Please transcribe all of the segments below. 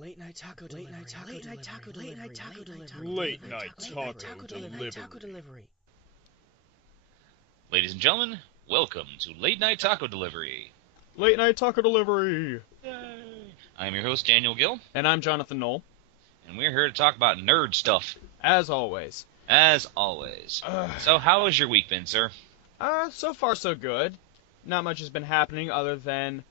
Late night taco delivery. Late night taco delivery. Late night taco delivery. Late night taco delivery. Late night taco delivery. Ladies and gentlemen, welcome to Late Night Taco Delivery. Late night taco delivery. Yay! I'm your host, Daniel Gill. And I'm Jonathan Knoll. And we're here to talk about nerd stuff. As always. As always. So how has your week been, sir? So far so good. Not much has been happening other than,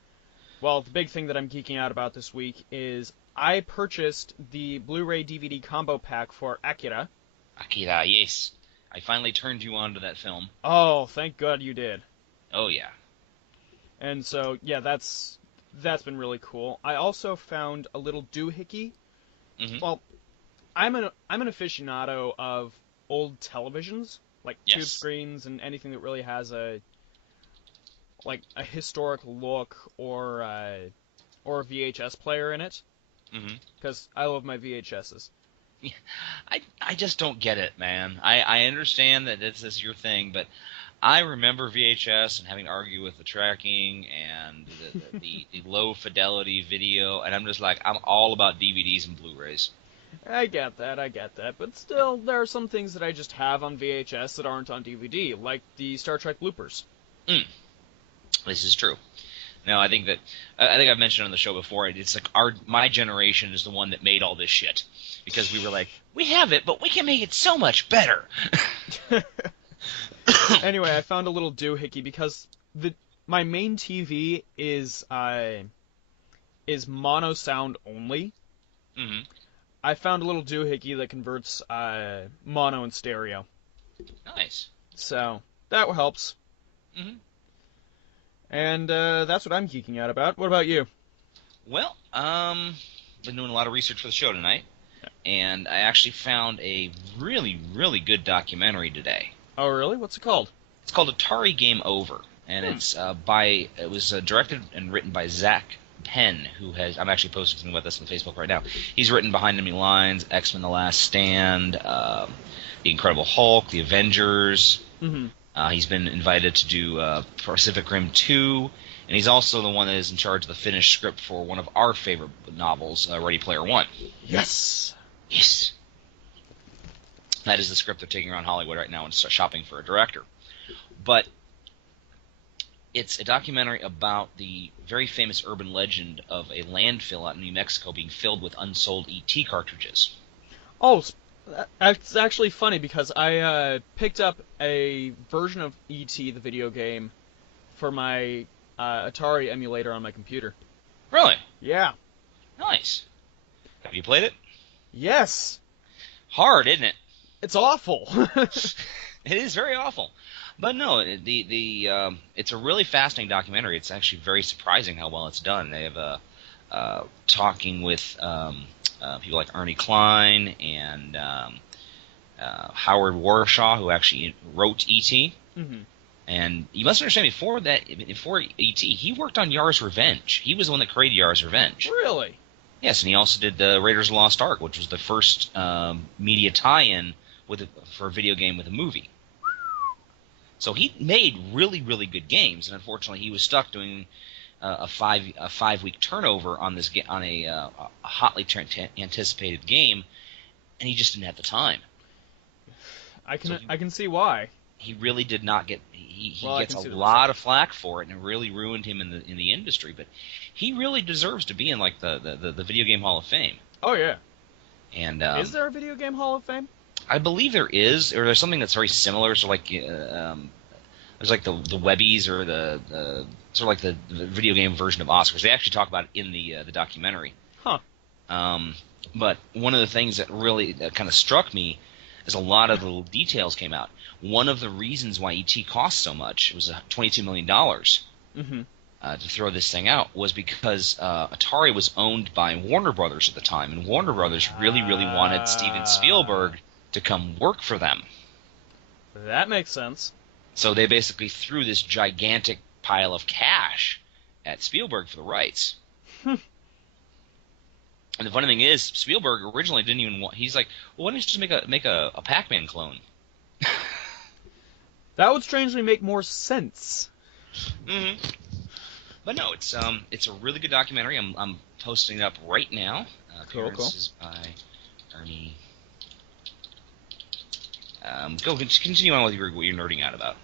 well, the big thing that I'm geeking out about this week is I purchased the Blu-ray DVD combo pack for Akira. Akira, yes. I finally turned you on to that film. Oh, thank God you did. Oh, yeah. And so, yeah, that's been really cool. I also found a little doohickey. Mm-hmm. Well, I'm an aficionado of old televisions, like tube screens and anything that really has a historic look or a VHS player in it. Because I love my VHSs. Yeah, I just don't get it, man. I understand that this is your thing, but I remember VHS and having to argue with the tracking and the low fidelity video, and I'm just like, I'm all about DVDs and Blu-rays. I get that, but still, there are some things that I just have on VHS that aren't on DVD, like the Star Trek bloopers. This is true. No, I think I've mentioned on the show before. It's like my generation is the one that made all this shit because we were like, we have it, but we can make it so much better. Anyway, I found a little doohickey because my main TV is mono sound only. Mm-hmm. I found a little doohickey that converts mono and stereo. Nice. So that helps. Mm-hmm. And that's what I'm geeking out about. What about you? Well, been doing a lot of research for the show tonight, and I actually found a really, really good documentary today. Oh, really? What's it called? It's called Atari Game Over, and it was directed and written by Zach Penn, I'm actually posting something about this on Facebook right now. He's written Behind Enemy Lines, X-Men: The Last Stand, The Incredible Hulk, The Avengers. Mm-hmm. He's been invited to do Pacific Rim 2, and he's also the one that is in charge of the finished script for one of our favorite novels, Ready Player One. Yes! Yes! That is the script they're taking around Hollywood right now and shopping for a director. But it's a documentary about the very famous urban legend of a landfill out in New Mexico being filled with unsold E.T. cartridges. Oh, it's actually funny because I picked up a version of E.T. the video game for my Atari emulator on my computer. Really? Yeah. Nice. Have you played it? Yes. Hard, isn't it? It's awful. It is very awful. But no, it's a really fascinating documentary. It's actually very surprising how well it's done. They have talking with people like Ernie Klein and Howard Warshaw, who actually wrote E.T. Mm-hmm. And you must understand, before E.T., he worked on Yar's Revenge. He was the one that created Yar's Revenge. Really? Yes, and he also did the Raiders of the Lost Ark, which was the first media tie-in for a video game with a movie. So he made really, really good games, and unfortunately, he was stuck doing a 5-week turnover on a hotly anticipated game, and he just didn't have the time. I can see why. He really did not get. He gets a lot of flack for it, and it really ruined him in the industry. But he really deserves to be in like the Video Game Hall of Fame. Oh yeah. And is there a Video Game Hall of Fame? I believe there is, or there's something that's very similar. So like, there's like the Webbies or the sort of like the video game version of Oscars. They actually talk about it in the documentary. Huh. But one of the things that really kind of struck me is a lot of the little details came out. One of the reasons why E.T. cost so much, it was $22 million to throw this thing out, was because Atari was owned by Warner Brothers at the time, and Warner Brothers really, really wanted Steven Spielberg to come work for them. That makes sense. So they basically threw this gigantic pile of cash at Spielberg for the rights. And the funny thing is, Spielberg originally didn't even want. He's like, well, why don't you just make a Pac-Man clone? That would strangely make more sense. Mm-hmm. But no, it's a really good documentary. I'm posting it up right now. Cool. Appearances by Ernie. Go continue on with what you're nerding out about.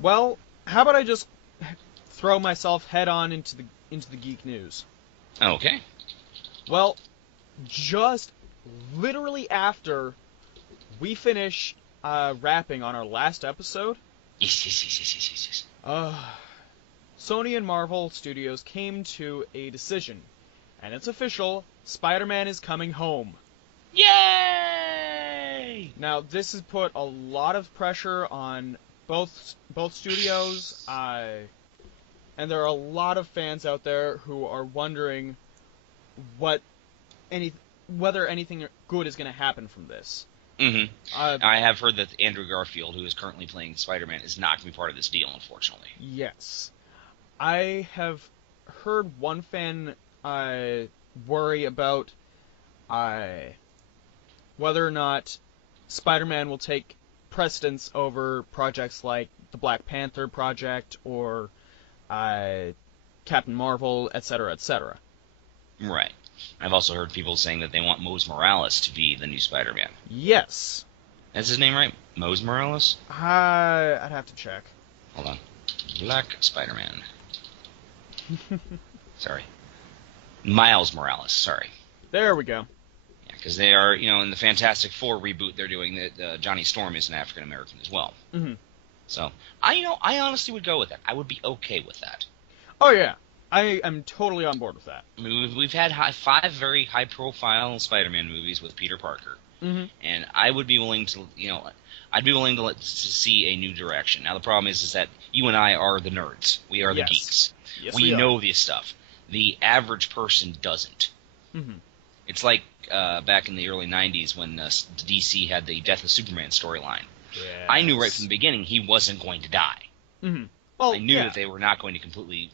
Well, how about I just throw myself head on into the geek news? Okay. Well, just literally after we finish wrapping on our last episode, Yes. Sony and Marvel Studios came to a decision, and it's official: Spider-Man is coming home. Yay! Now, this has put a lot of pressure on both studios, and there are a lot of fans out there who are wondering whether anything good is going to happen from this. Mm-hmm. I have heard that Andrew Garfield, who is currently playing Spider-Man, is not going to be part of this deal, unfortunately. Yes. I have heard one fan worry about whether or not Spider-Man will take precedence over projects like the Black Panther project or Captain Marvel, etc., etc. Right. I've also heard people saying that they want Miles Morales to be the new Spider-Man. Yes. Is his name right? Miles Morales? I'd have to check. Hold on. Black Spider-Man. Sorry. Miles Morales, sorry. There we go. Yeah, because they are, in the Fantastic Four reboot they're doing, that Johnny Storm is an African-American as well. Mm-hmm. So, I honestly would go with that. I would be okay with that. Oh, yeah. I am totally on board with that. I mean, we've had 5 very high-profile Spider-Man movies with Peter Parker. Mm-hmm. And I would be willing to, to see a new direction. Now, the problem is that you and I are the nerds. We are the geeks. Yes, we know this stuff. The average person doesn't. Mm-hmm. It's like back in the early 90s when DC had the Death of Superman storyline. Yes. I knew right from the beginning he wasn't going to die. Mm-hmm. Well, I knew that they were not going to completely,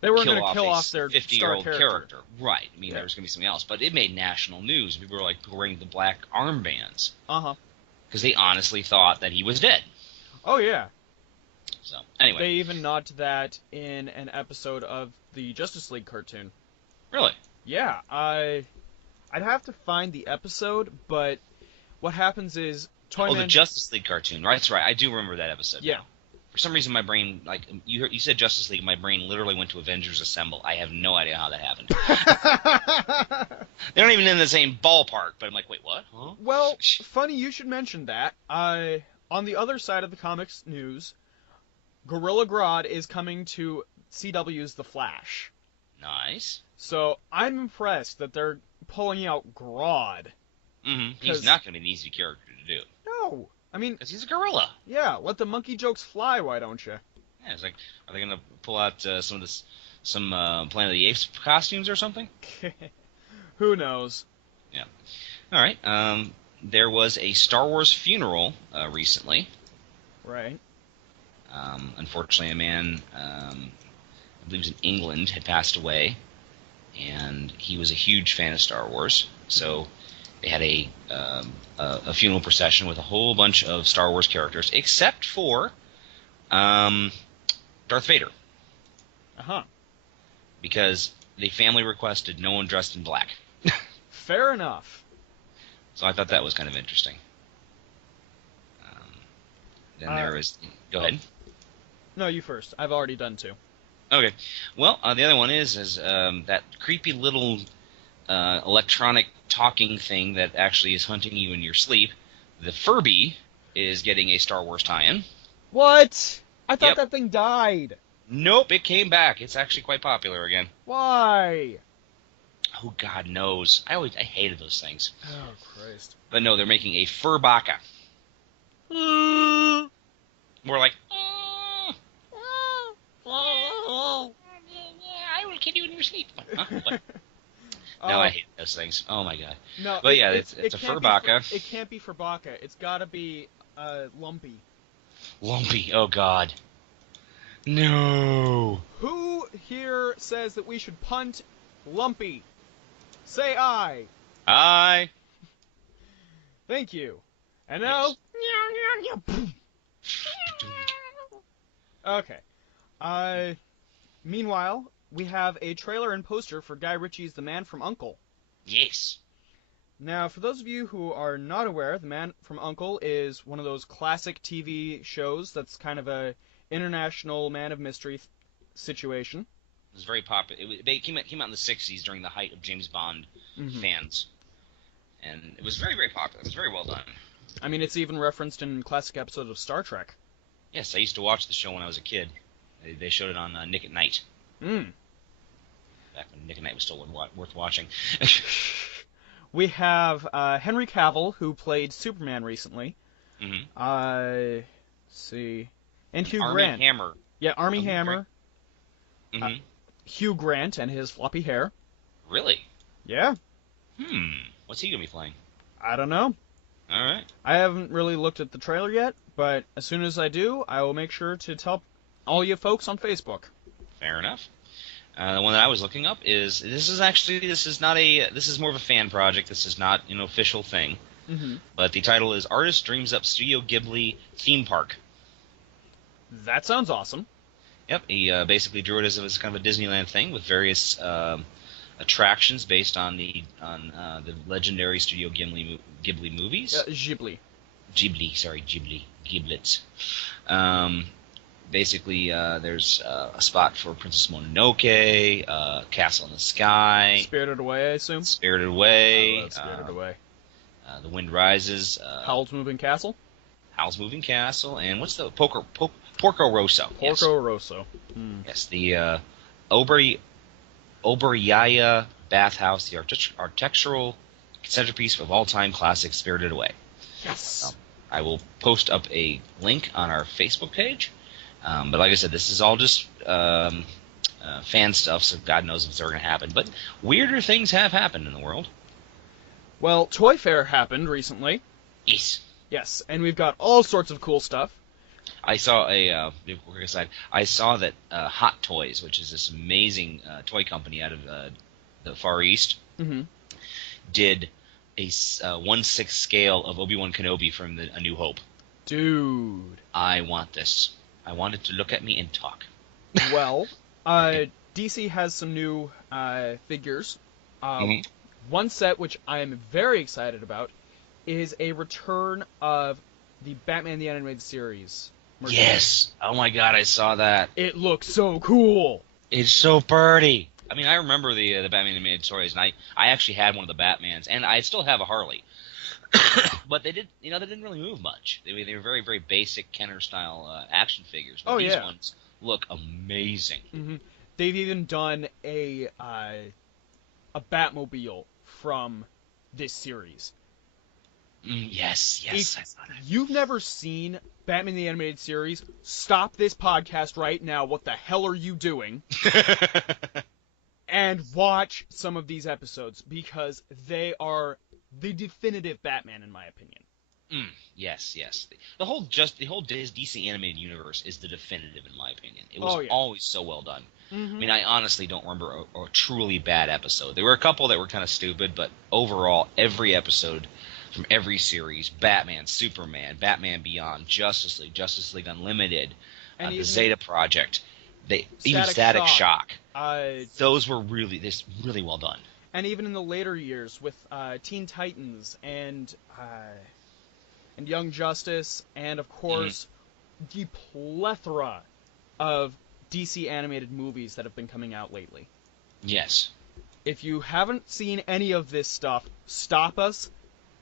they were going to kill off their 50-year-old star character. Right. I mean, there was going to be something else. But it made national news. People were like wearing the black armbands. Uh-huh. Because they honestly thought that he was dead. Oh, yeah. So, anyway. They even nod to that in an episode of the Justice League cartoon. Really? Yeah. I'd have to find the episode, but what happens is... the Justice League cartoon. Right, that's right. I do remember that episode. Yeah. Now. For some reason, my brain, you said Justice League, my brain literally went to Avengers Assemble. I have no idea how that happened. They're not even in the same ballpark, but I'm like, wait, what? Huh? Well, funny you should mention that. On the other side of the comics news, Gorilla Grodd is coming to CW's The Flash. Nice. So I'm impressed that they're pulling out Grodd. Mm-hmm. He's not going to be an easy character to do. No. I mean... because he's a gorilla. Yeah, let the monkey jokes fly, why don't you? Yeah, it's like, are they going to pull out some Planet of the Apes costumes or something? Who knows? Yeah. All right. There was a Star Wars funeral recently. Right. Unfortunately, a man, I believe it was in England, had passed away, and he was a huge fan of Star Wars. So they had a funeral procession with a whole bunch of Star Wars characters, except for Darth Vader. Uh-huh. Because the family requested no one dressed in black. Fair enough. So I thought that was kind of interesting. Then there was... Go ahead. No, you first. I've already done two. Okay. Well, the other one is that creepy little electronic talking thing that actually is hunting you in your sleep. The Furby is getting a Star Wars tie-in. What? I thought that thing died. Nope, it came back. It's actually quite popular again. Why? Oh, God knows. I hated those things. Oh, Christ. But no, they're making a Furbaka. More like... I will kill you in your sleep. Huh? What? No, I hate those things. Oh my god. No, but yeah, it's a Furbaka. It can't be Furbaka. It's got to be Lumpy. Lumpy. Oh god. No. Who here says that we should punt Lumpy? Say aye. Aye. Thank you. And now. Okay. Meanwhile, we have a trailer and poster for Guy Ritchie's The Man from U.N.C.L.E. Yes. Now, for those of you who are not aware, The Man from U.N.C.L.E. is one of those classic TV shows that's kind of a international man of mystery situation. It was very popular. It came out in the 60s during the height of James Bond fans. And it was very, very popular. It was very well done. I mean, it's even referenced in classic episodes of Star Trek. Yes, I used to watch the show when I was a kid. They showed it on Nick at Night. Back when Nick at Night was still worth watching. We have Henry Cavill, who played Superman recently. Let's see. And Hugh Grant. Armie Hammer. Yeah, Armie Hammer. Hugh Grant and his floppy hair. Really? Yeah. What's he going to be playing? I don't know. All right. I haven't really looked at the trailer yet, but as soon as I do, I will make sure to tell all you folks on Facebook. Fair enough. The one that I was looking up is this is more of a fan project. This is not an official thing. But the title is Artist Dreams Up Studio Ghibli Theme Park. That sounds awesome. Yep, he basically drew it as kind of a Disneyland thing with various attractions based on the legendary Studio Ghibli movies. Giblets. Basically, there's a spot for Princess Mononoke, Castle in the Sky. Spirited Away, I assume? Spirited Away. I love Spirited Away. The Wind Rises. Howl's Moving Castle? Howl's Moving Castle. And what's the... Porco Rosso. Porco Rosso. Yes, the Oberjaya Bathhouse, the architectural centerpiece of all-time classic Spirited Away. Yes. I will post up a link on our Facebook page. But like I said, this is all just fan stuff, so God knows if it's ever going to happen. But weirder things have happened in the world. Well, Toy Fair happened recently. Yes. Yes, and we've got all sorts of cool stuff. I saw I saw that Hot Toys, which is this amazing toy company out of the Far East, did a 1/6 scale of Obi-Wan Kenobi from A New Hope. Dude. I want this. I want it to look at me and talk. Well, DC has some new figures. One set, which I am very excited about, is a return of the Batman the Animated Series. Yes! Oh my god, I saw that. It looks so cool! It's so pretty! I mean, I remember the Batman animated stories, and I actually had one of the Batmans, and I still have a Harley. But they didn't really move much. They were very, very basic Kenner-style action figures. But these ones look amazing. They've even done a Batmobile from this series. Yes, I saw that. You've never seen Batman the Animated Series? Stop this podcast right now. What the hell are you doing? And watch some of these episodes, because they are the definitive Batman, in my opinion. Yes. The whole DC animated universe is the definitive, in my opinion. It was always so well done. I mean, I honestly don't remember a truly bad episode. There were a couple that were kind of stupid, but overall, every episode from every series, Batman, Superman, Batman Beyond, Justice League Unlimited, the Zeta Project, even Static Shock. Those were really well done. And even in the later years with Teen Titans and Young Justice, and of course the plethora of DC animated movies that have been coming out lately. Yes. If you haven't seen any of this stuff, stop us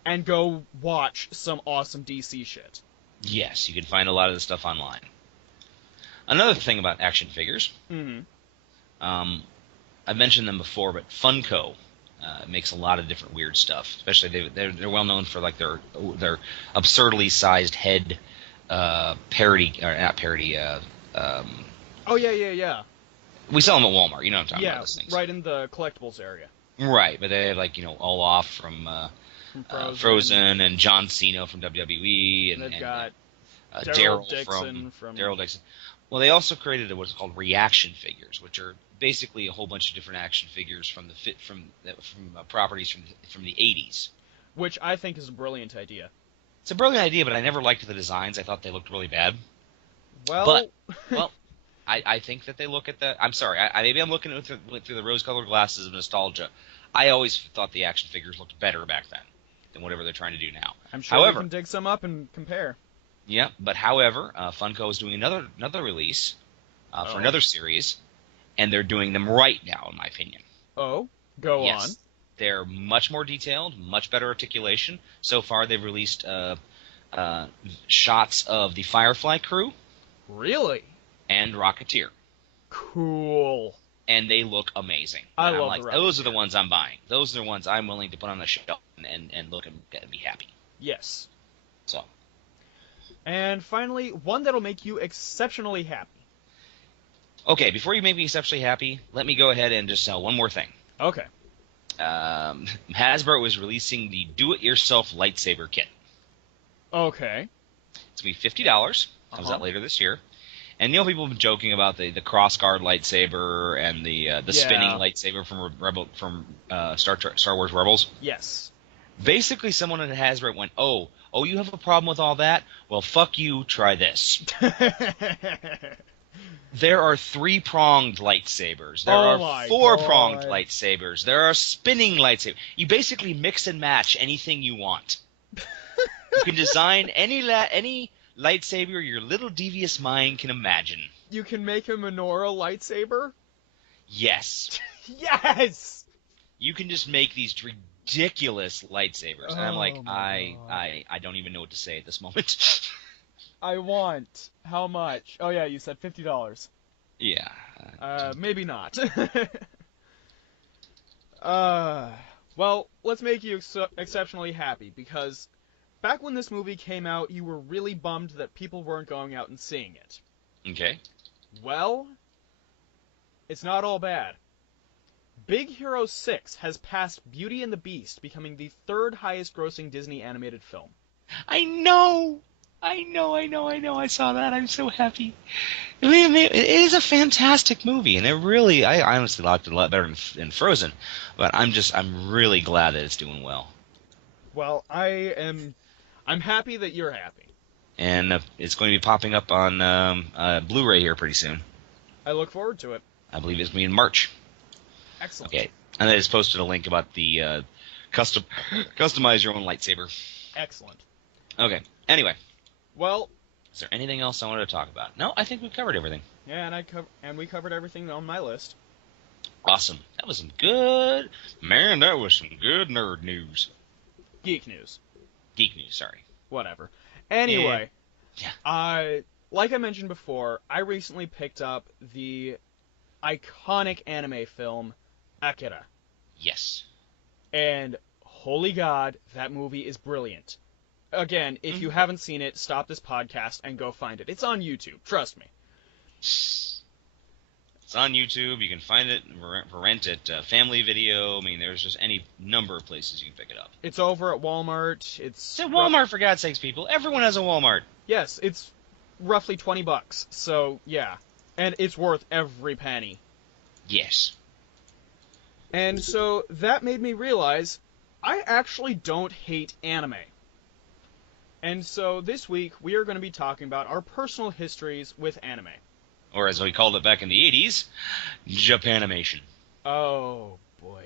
and go watch some awesome DC shit. Yes, you can find a lot of the stuff online. Another thing about action figures, I've mentioned them before, but Funko makes a lot of different weird stuff. Especially they're well known for like their absurdly sized head parody, or not parody. Oh yeah. We sell them at Walmart. You know what I'm talking about. Those things. Yeah, right in the collectibles area. Right, but they have Olaf from Frozen and John Cena from WWE, and they've got Daryl Dixon from Daryl Dixon. Well, they also created what's called reaction figures, which are basically a whole bunch of different action figures from properties from the 80s. Which I think is a brilliant idea. It's a brilliant idea, but I never liked the designs. I thought they looked really bad. Well, I think that they look at the. I'm sorry. Maybe I'm looking through the rose-colored glasses of nostalgia. I always thought the action figures looked better back then than whatever they're trying to do now. I'm sure we can dig some up and compare. Yeah, but however, Funko is doing another release for another series, and they're doing them right now, in my opinion. Oh, go on. They're much more detailed, much better articulation. So far, they've released shots of the Firefly crew. Really? And Rocketeer. Cool. And they look amazing. I'm like, those are the ones I'm buying. Those are the ones I'm willing to put on the shelf and look and be happy. Yes. So. And finally, one that'll make you exceptionally happy. Okay, before you make me exceptionally happy, let me go ahead and just sell one more thing. Okay. Hasbro is releasing the do-it-yourself lightsaber kit. Okay. It's going to be $50. Comes out later this year. And people have been joking about the cross-guard lightsaber and the spinning lightsaber from Star Wars Rebels. Yes. Basically, someone at Hasbro went, oh, you have a problem with all that? Well, fuck you, try this. There are 3-pronged lightsabers. There are 4-pronged lightsabers. There are spinning lightsabers. You basically mix and match anything you want. You can design any lightsaber your little devious mind can imagine. You can make a menorah lightsaber? Yes. Yes! You can just make these ridiculous lightsabers. And I'm like, I don't even know what to say at this moment. I want. How much? Oh yeah, you said $50. Yeah. Maybe not. Well, let's make you exceptionally happy, because back when this movie came out, you were really bummed that people weren't going out and seeing it. Okay. Well, it's not all bad. Big Hero 6 has passed Beauty and the Beast, becoming the 3rd highest grossing Disney animated film. I know! I saw that. I'm so happy. It is a fantastic movie, and I honestly liked it a lot better than Frozen. But I'm really glad that it's doing well. Well, I'm happy that you're happy. And it's going to be popping up on Blu-ray here pretty soon. I look forward to it. I believe it's going to be in March. Excellent. Okay, and I just posted a link about the customize your own lightsaber. Excellent. Okay. Anyway. Well, is there anything else I wanted to talk about? No, I think we've covered everything. Yeah, and we covered everything on my list. Awesome. That was some good... Man, that was some good nerd news. Geek news. Geek news, sorry. Whatever. Anyway. Yeah. Like I mentioned before, I recently picked up the iconic anime film, Akira. Yes. And, holy God, that movie is brilliant. Again, if you haven't seen it, stop this podcast and go find it. It's on YouTube. Trust me. It's on YouTube. You can find it for rent at Family Video. I mean, there's just any number of places you can pick it up. It's over at Walmart. It's at Walmart, for God's sakes, people. Everyone has a Walmart. Yes, it's roughly $20. So, yeah. And it's worth every penny. Yes. And so that made me realize I actually don't hate anime. And so this week we are going to be talking about our personal histories with anime. Or as we called it back in the 80s, Japanimation. Oh, boy.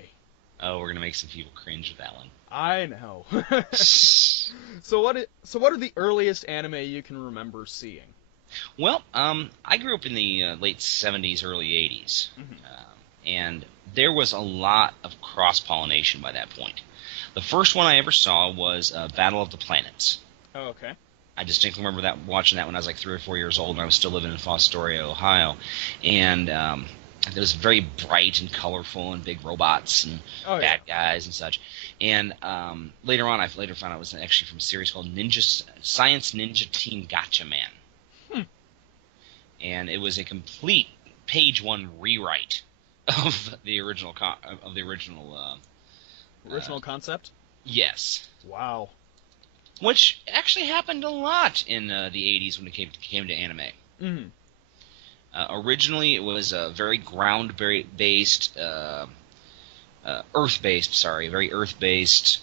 Oh, we're going to make some people cringe with that one. I know. So what are the earliest anime you can remember seeing? Well, I grew up in the late 70s, early 80s. And there was a lot of cross-pollination by that point. The first one I ever saw was Battle of the Planets. Oh, okay. I distinctly remember watching that when I was like 3 or 4 years old, and I was still living in Fostoria, Ohio. And it was very bright and colorful, and big robots and bad guys and such. And later on, I found out it was actually from a series called Science Ninja Team Gatchaman. And it was a complete page 1 rewrite of the original original concept. Yes. Wow. Which actually happened a lot in the 80s when it came to anime. Originally, it was a very ground-based, very earth-based,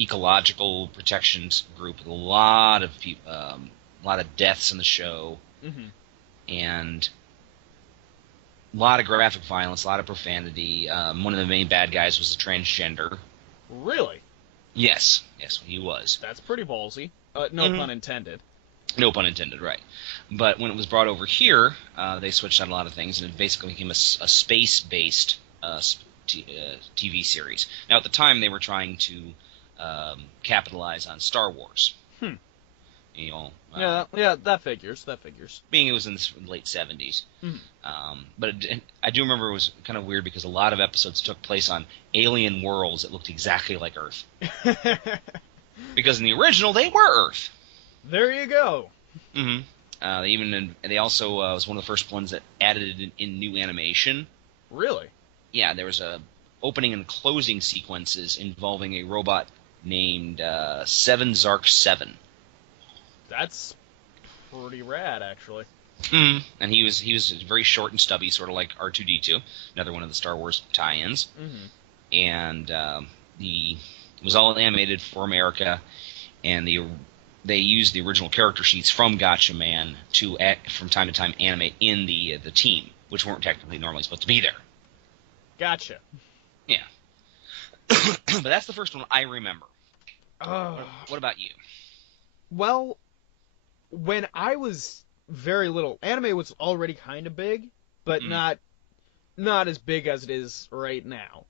ecological protections group with a lot of deaths in the show. and a lot of graphic violence, a lot of profanity. One of the main bad guys was a transgender. Really? Yes, he was. That's pretty ballsy. No pun intended. No pun intended, right. But when it was brought over here, they switched out a lot of things, and it basically became a space-based TV series. Now, at the time, they were trying to capitalize on Star Wars. You know, that figures. Being it was in the late 70s. But I do remember it was kind of weird because a lot of episodes took place on alien worlds that looked exactly like Earth. Because in the original, they were Earth. There you go. They also was one of the first ones that added in new animation. Really? Yeah, there was a opening and closing sequences involving a robot named Seven Zark 7. That's pretty rad, actually. And he was very short and stubby, sort of like R2-D2, another one of the Star Wars tie-ins. And he was all animated for America, and they used the original character sheets from Gotcha Man to, from time to time, animate in the team, which weren't technically normally supposed to be there. Gotcha. Yeah. But that's the first one I remember. Oh. What about you? Well, when I was very little, anime was already kind of big, but not as big as it is right now.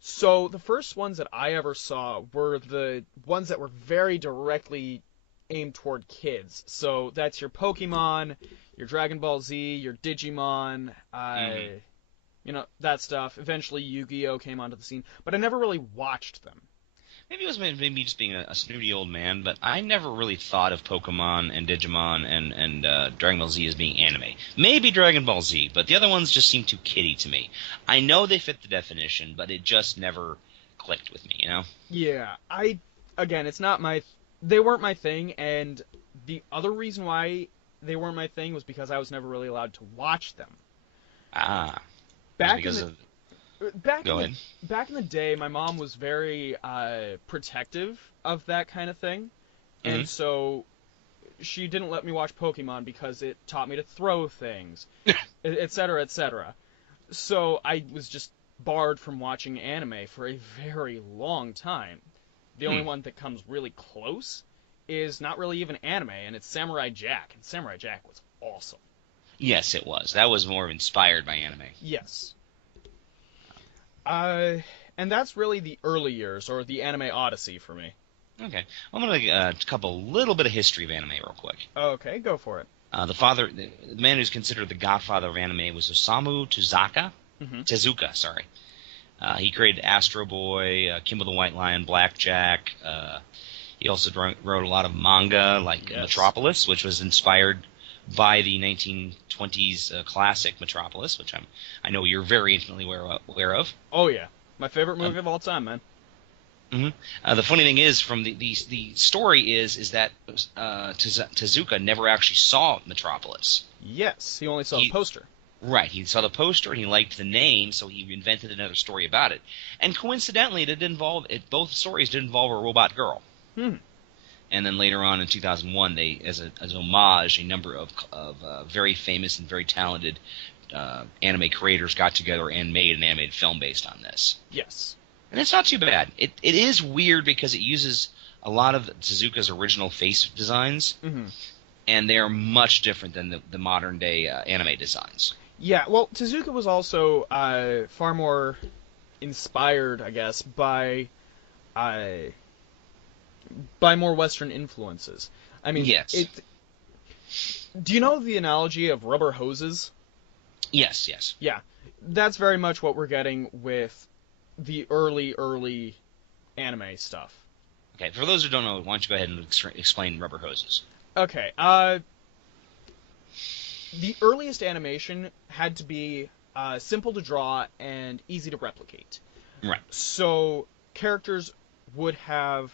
So the first ones that I ever saw were the ones that were very directly aimed toward kids. So that's your Pokemon, your Dragon Ball Z, your Digimon, you know, that stuff. Eventually Yu-Gi-Oh! Came onto the scene, but I never really watched them. Maybe it was maybe just being a snooty old man, but I never really thought of Pokemon and Digimon and Dragon Ball Z as being anime. Maybe Dragon Ball Z, but the other ones just seem too kiddie to me. I know they fit the definition, but it just never clicked with me, you know? Yeah, it's not they weren't my thing, and the other reason why they weren't my thing was because I was never really allowed to watch them. Back in the day, my mom was very protective of that kind of thing, and so she didn't let me watch Pokemon because it taught me to throw things, etc., etc. So I was just barred from watching anime for a very long time. The only one that comes really close is not really even anime, and it's Samurai Jack, and Samurai Jack was awesome. Yes, it was. That was more inspired by anime. Yes. And that's really the early years, or the anime odyssey for me. Okay. I'm going to cover a little bit of history of anime real quick. Okay, go for it. The man who's considered the godfather of anime was Osamu Tezuka, sorry. He created Astro Boy, Kimbo the White Lion, Blackjack. He also wrote a lot of manga, like Metropolis, which was inspired by the 1920s classic Metropolis, which I know you're very intimately aware of. Oh yeah, my favorite movie of all time, man. The funny thing is, from the story is that Tezuka never actually saw Metropolis. Yes, he only saw the poster. Right, he saw the poster and he liked the name, so he invented another story about it. And coincidentally, both stories did involve a robot girl. And then later on in 2001, they, as an homage, a number of very famous and very talented anime creators got together and made an animated film based on this. Yes. And it's not too bad. It is weird because it uses a lot of Tezuka's original face designs, and they are much different than the modern-day anime designs. Yeah, well, Tezuka was also far more inspired, I guess, by more Western influences. I mean, yes. Do you know the analogy of rubber hoses? Yes. Yeah, that's very much what we're getting with the early anime stuff. Okay, for those who don't know, why don't you go ahead and explain rubber hoses? Okay, the earliest animation had to be simple to draw and easy to replicate. Right. So characters would have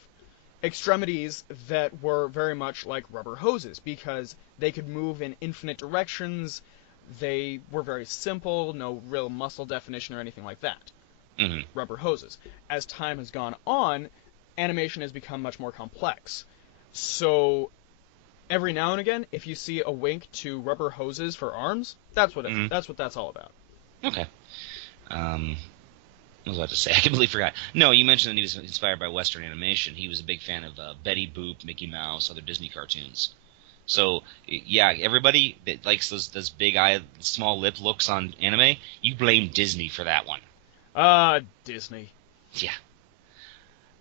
extremities that were very much like rubber hoses because they could move in infinite directions. They were very simple, no real muscle definition or anything like that. Rubber hoses. As time has gone on, animation has become much more complex. So every now and again, if you see a wink to rubber hoses for arms, that's what that's all about. Okay. What was I about to say? I completely forgot. No, you mentioned that he was inspired by Western animation. He was a big fan of Betty Boop, Mickey Mouse, other Disney cartoons. So, yeah, everybody that likes those big eye, small lip looks on anime, you blame Disney for that one. Disney. Yeah.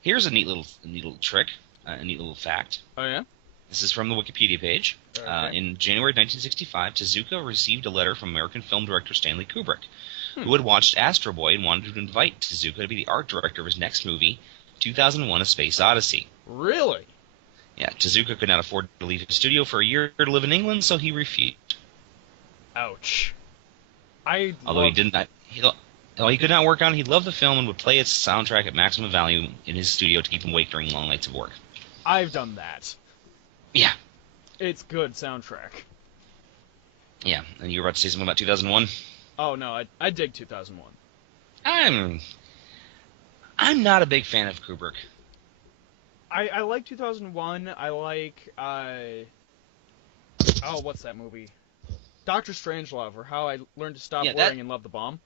Here's a neat little trick, a neat little fact. Oh, yeah? This is from the Wikipedia page. Okay. In January 1965, Tezuka received a letter from American film director Stanley Kubrick, who had watched Astro Boy and wanted to invite Tezuka to be the art director of his next movie, 2001: A Space Odyssey. Really? Yeah, Tezuka could not afford to leave his studio for a year to live in England, so he refused. Ouch. Although he could not work on it, he loved the film and would play its soundtrack at maximum volume in his studio to keep him awake during long nights of work. I've done that. Yeah. It's good soundtrack. Yeah, and you were about to say something about 2001? Oh, no, I dig 2001. I'm not a big fan of Kubrick. I like 2001. I like, what's that movie? Dr. Strangelove, or How I Learned to Stop Worrying and Love the Bomb.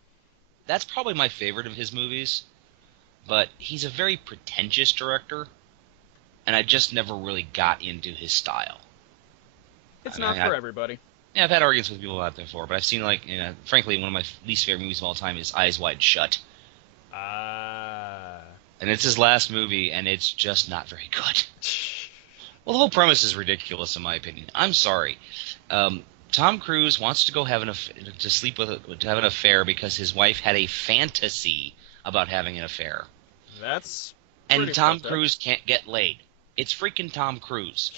That's probably my favorite of his movies, but he's a very pretentious director, and I just never really got into his style. It's not for everybody. Yeah, I've had arguments with people out there before, but I've seen, frankly, one of my least favorite movies of all time is Eyes Wide Shut. And it's his last movie, and it's just not very good. Well, the whole premise is ridiculous, in my opinion. I'm sorry. Tom Cruise wants to go have have an affair because his wife had a fantasy about having an affair. That's and Tom Cruise can't get laid. It's freaking Tom Cruise.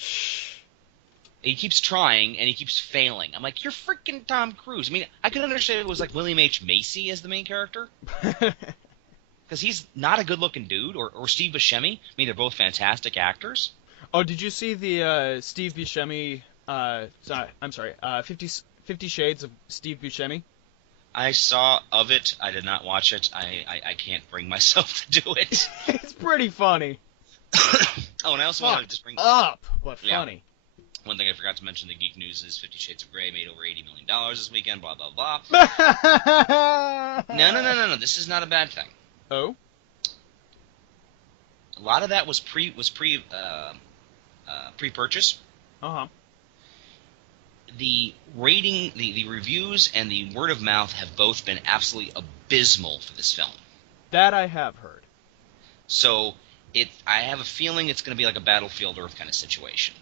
He keeps trying, and he keeps failing. I'm like, you're freaking Tom Cruise. I mean, I could understand if it was like William H. Macy as the main character. Because he's not a good-looking dude, or Steve Buscemi. I mean, they're both fantastic actors. Oh, did you see the Steve Buscemi... 50 Shades of Steve Buscemi? I saw of it. I did not watch it. I can't bring myself to do it. It's pretty funny. Oh, and I also wanted to just bring... but funny. One thing I forgot to mention in the geek news is 50 Shades of Grey made over $80 million this weekend, blah, blah, blah. No. This is not a bad thing. Oh? A lot of that was pre-purchase. Uh-huh. The rating, the reviews, and the word of mouth have both been absolutely abysmal for this film. That I have heard. So, I have a feeling it's going to be like a Battlefield Earth kind of situation.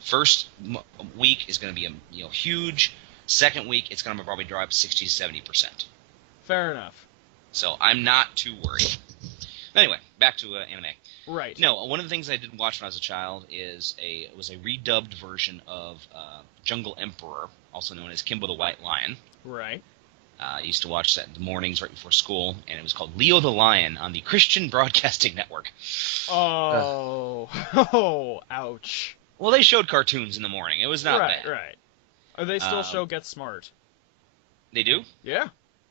First week is going to be huge. Second week, it's going to probably drop 60 to 70%. Fair enough. So I'm not too worried. Anyway, back to anime. Right. No, one of the things I did watch when I was a child was a redubbed version of Jungle Emperor, also known as Kimbo the White Lion. Right. I used to watch that in the mornings right before school, and it was called Leo the Lion on the Christian Broadcasting Network. Oh, ouch. Well, they showed cartoons in the morning. It was not bad. Right. Oh, they still show Get Smart. They do? Yeah.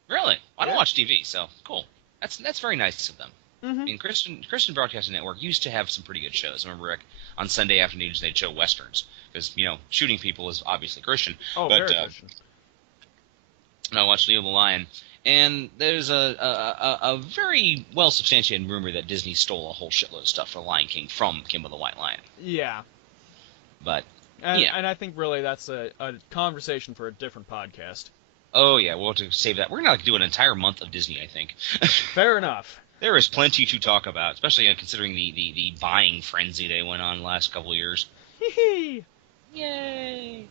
Really? I don't watch TV, so cool. That's very nice of them. Mm-hmm. I mean, Christian Broadcasting Network used to have some pretty good shows. I remember, Rick, on Sunday afternoons they'd show westerns because shooting people is obviously Christian. Oh, but, very Christian. And I watched Leo the Lion, and there's a very well substantiated rumor that Disney stole a whole shitload of stuff for Lion King from Kimbo the White Lion. Yeah. But and I think really that's a conversation for a different podcast. Oh yeah, we'll have to save that. We're gonna do an entire month of Disney, I think. Fair enough. There is plenty to talk about, especially considering the buying frenzy they went on the last couple of years. Hee. Yay!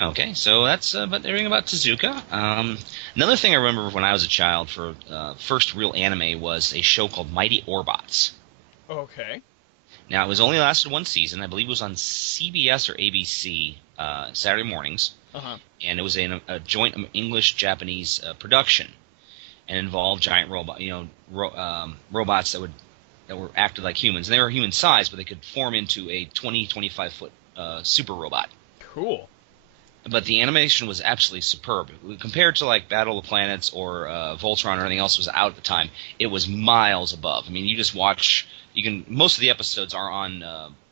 Okay, so that's everything about Tezuka. Another thing I remember when I was a child for first real anime was a show called Mighty Orbots. Okay. Now, it was only lasted one season. I believe it was on CBS or ABC Saturday mornings. Uh-huh. And it was a joint English-Japanese production, and involved giant robots that were acted like humans. And they were human size, but they could form into a 25 foot super robot. Cool. But the animation was absolutely superb. Compared to like Battle of the Planets or Voltron or anything else was out at the time, it was miles above. I mean, you just watch. Most of the episodes are on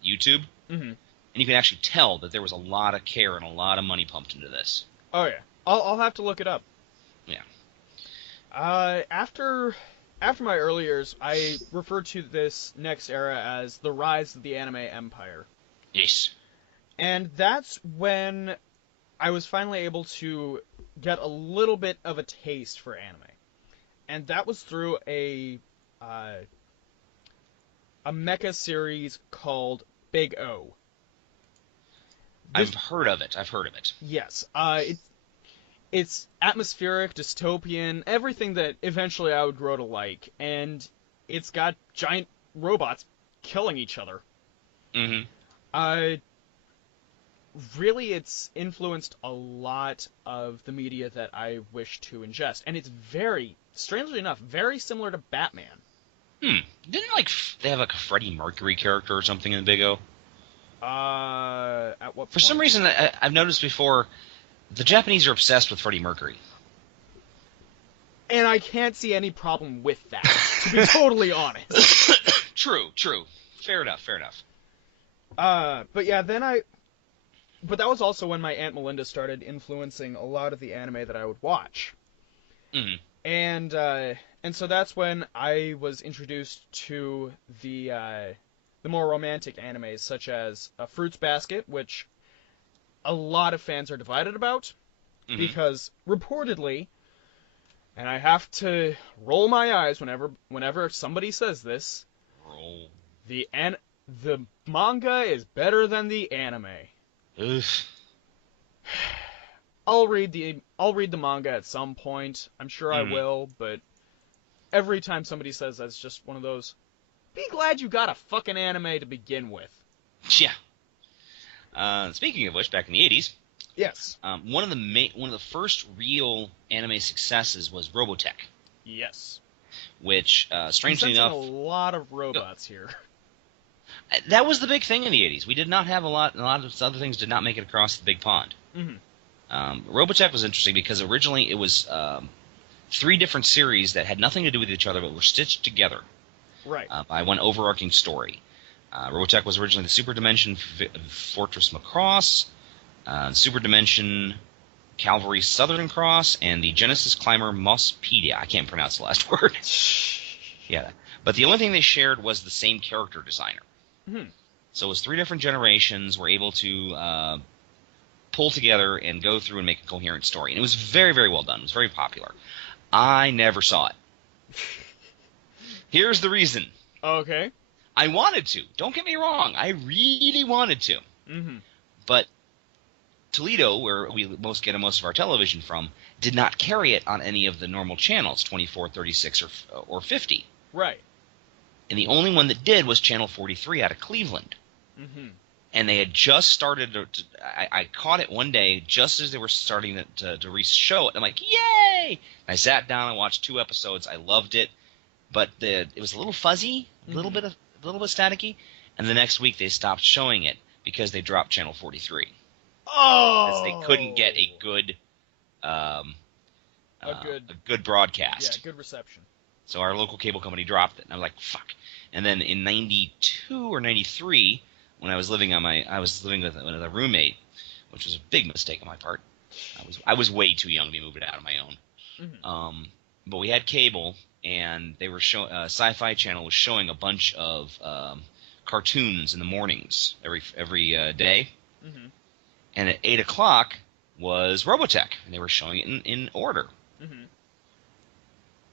YouTube. Mm-hmm. and you can actually tell that there was a lot of care and a lot of money pumped into this. Oh yeah, I'll have to look it up. Yeah. After my early years, I refer to this next era as the rise of the anime empire. Yes. And that's when I was finally able to get a little bit of a taste for anime. And that was through a mecha series called Big O. I've heard of it. Yes. It's atmospheric, dystopian, everything that eventually I would grow to like. And it's got giant robots killing each other. Mm-hmm. Really, it's influenced a lot of the media that I wish to ingest. And it's very, strangely enough, very similar to Batman. Didn't, they have, a Freddie Mercury character or something in Big O? At what point? For some reason, I've noticed before, the Japanese are obsessed with Freddie Mercury. And I can't see any problem with that, to be totally honest. True. Fair enough. But yeah, But that was also when my Aunt Melinda started influencing a lot of the anime that I would watch. Mm-hmm. And so that's when I was introduced to the more romantic animes, such as Fruits Basket, which a lot of fans are divided about, because reportedly, and I have to roll my eyes whenever somebody says this, the manga is better than the anime. Ugh. I'll read the manga at some point. I'm sure I will, but every time somebody says that, it's just one of those, be glad you got a fucking anime to begin with. Yeah. Speaking of which, back in the 80s, yes, one of the first real anime successes was Robotech. Yes. Which, strangely enough, a lot of robots here. That was the big thing in the 80s. We did not have a lot of other things did not make it across the big pond. Robotech was interesting because originally it was 3 different series that had nothing to do with each other but were stitched together by one overarching story. Robotech was originally the Super Dimension Fortress Macross, Super Dimension Cavalry Southern Cross, and the Genesis Climber Mospedia. I can't pronounce the last word. Yeah, but the only thing they shared was the same character designer. So it was 3 different generations were able to pull together and go through and make a coherent story. And it was very, very well done. It was very popular. I never saw it. Here's the reason. Okay. I wanted to. Don't get me wrong. I really wanted to. But Toledo, where we get most of our television from, did not carry it on any of the normal channels, 24, 36, or 50. Right. And the only one that did was Channel 43 out of Cleveland. And they had just started I caught it one day just as they were starting to re-show it. I'm like, yay! And I sat down and watched 2 episodes. I loved it. But it was a little fuzzy, a little bit staticky. And the next week they stopped showing it because they dropped Channel 43. Oh! Because they couldn't get a good broadcast. Yeah, good reception. So our local cable company dropped it. And I was like, fuck. And then in 92 or 93, when I was living with another roommate, which was a big mistake on my part. I was way too young to be moving out on my own. But we had cable, and they were Sci-Fi Channel was showing a bunch of cartoons in the mornings every day. And at 8 o'clock was Robotech, and they were showing it in order.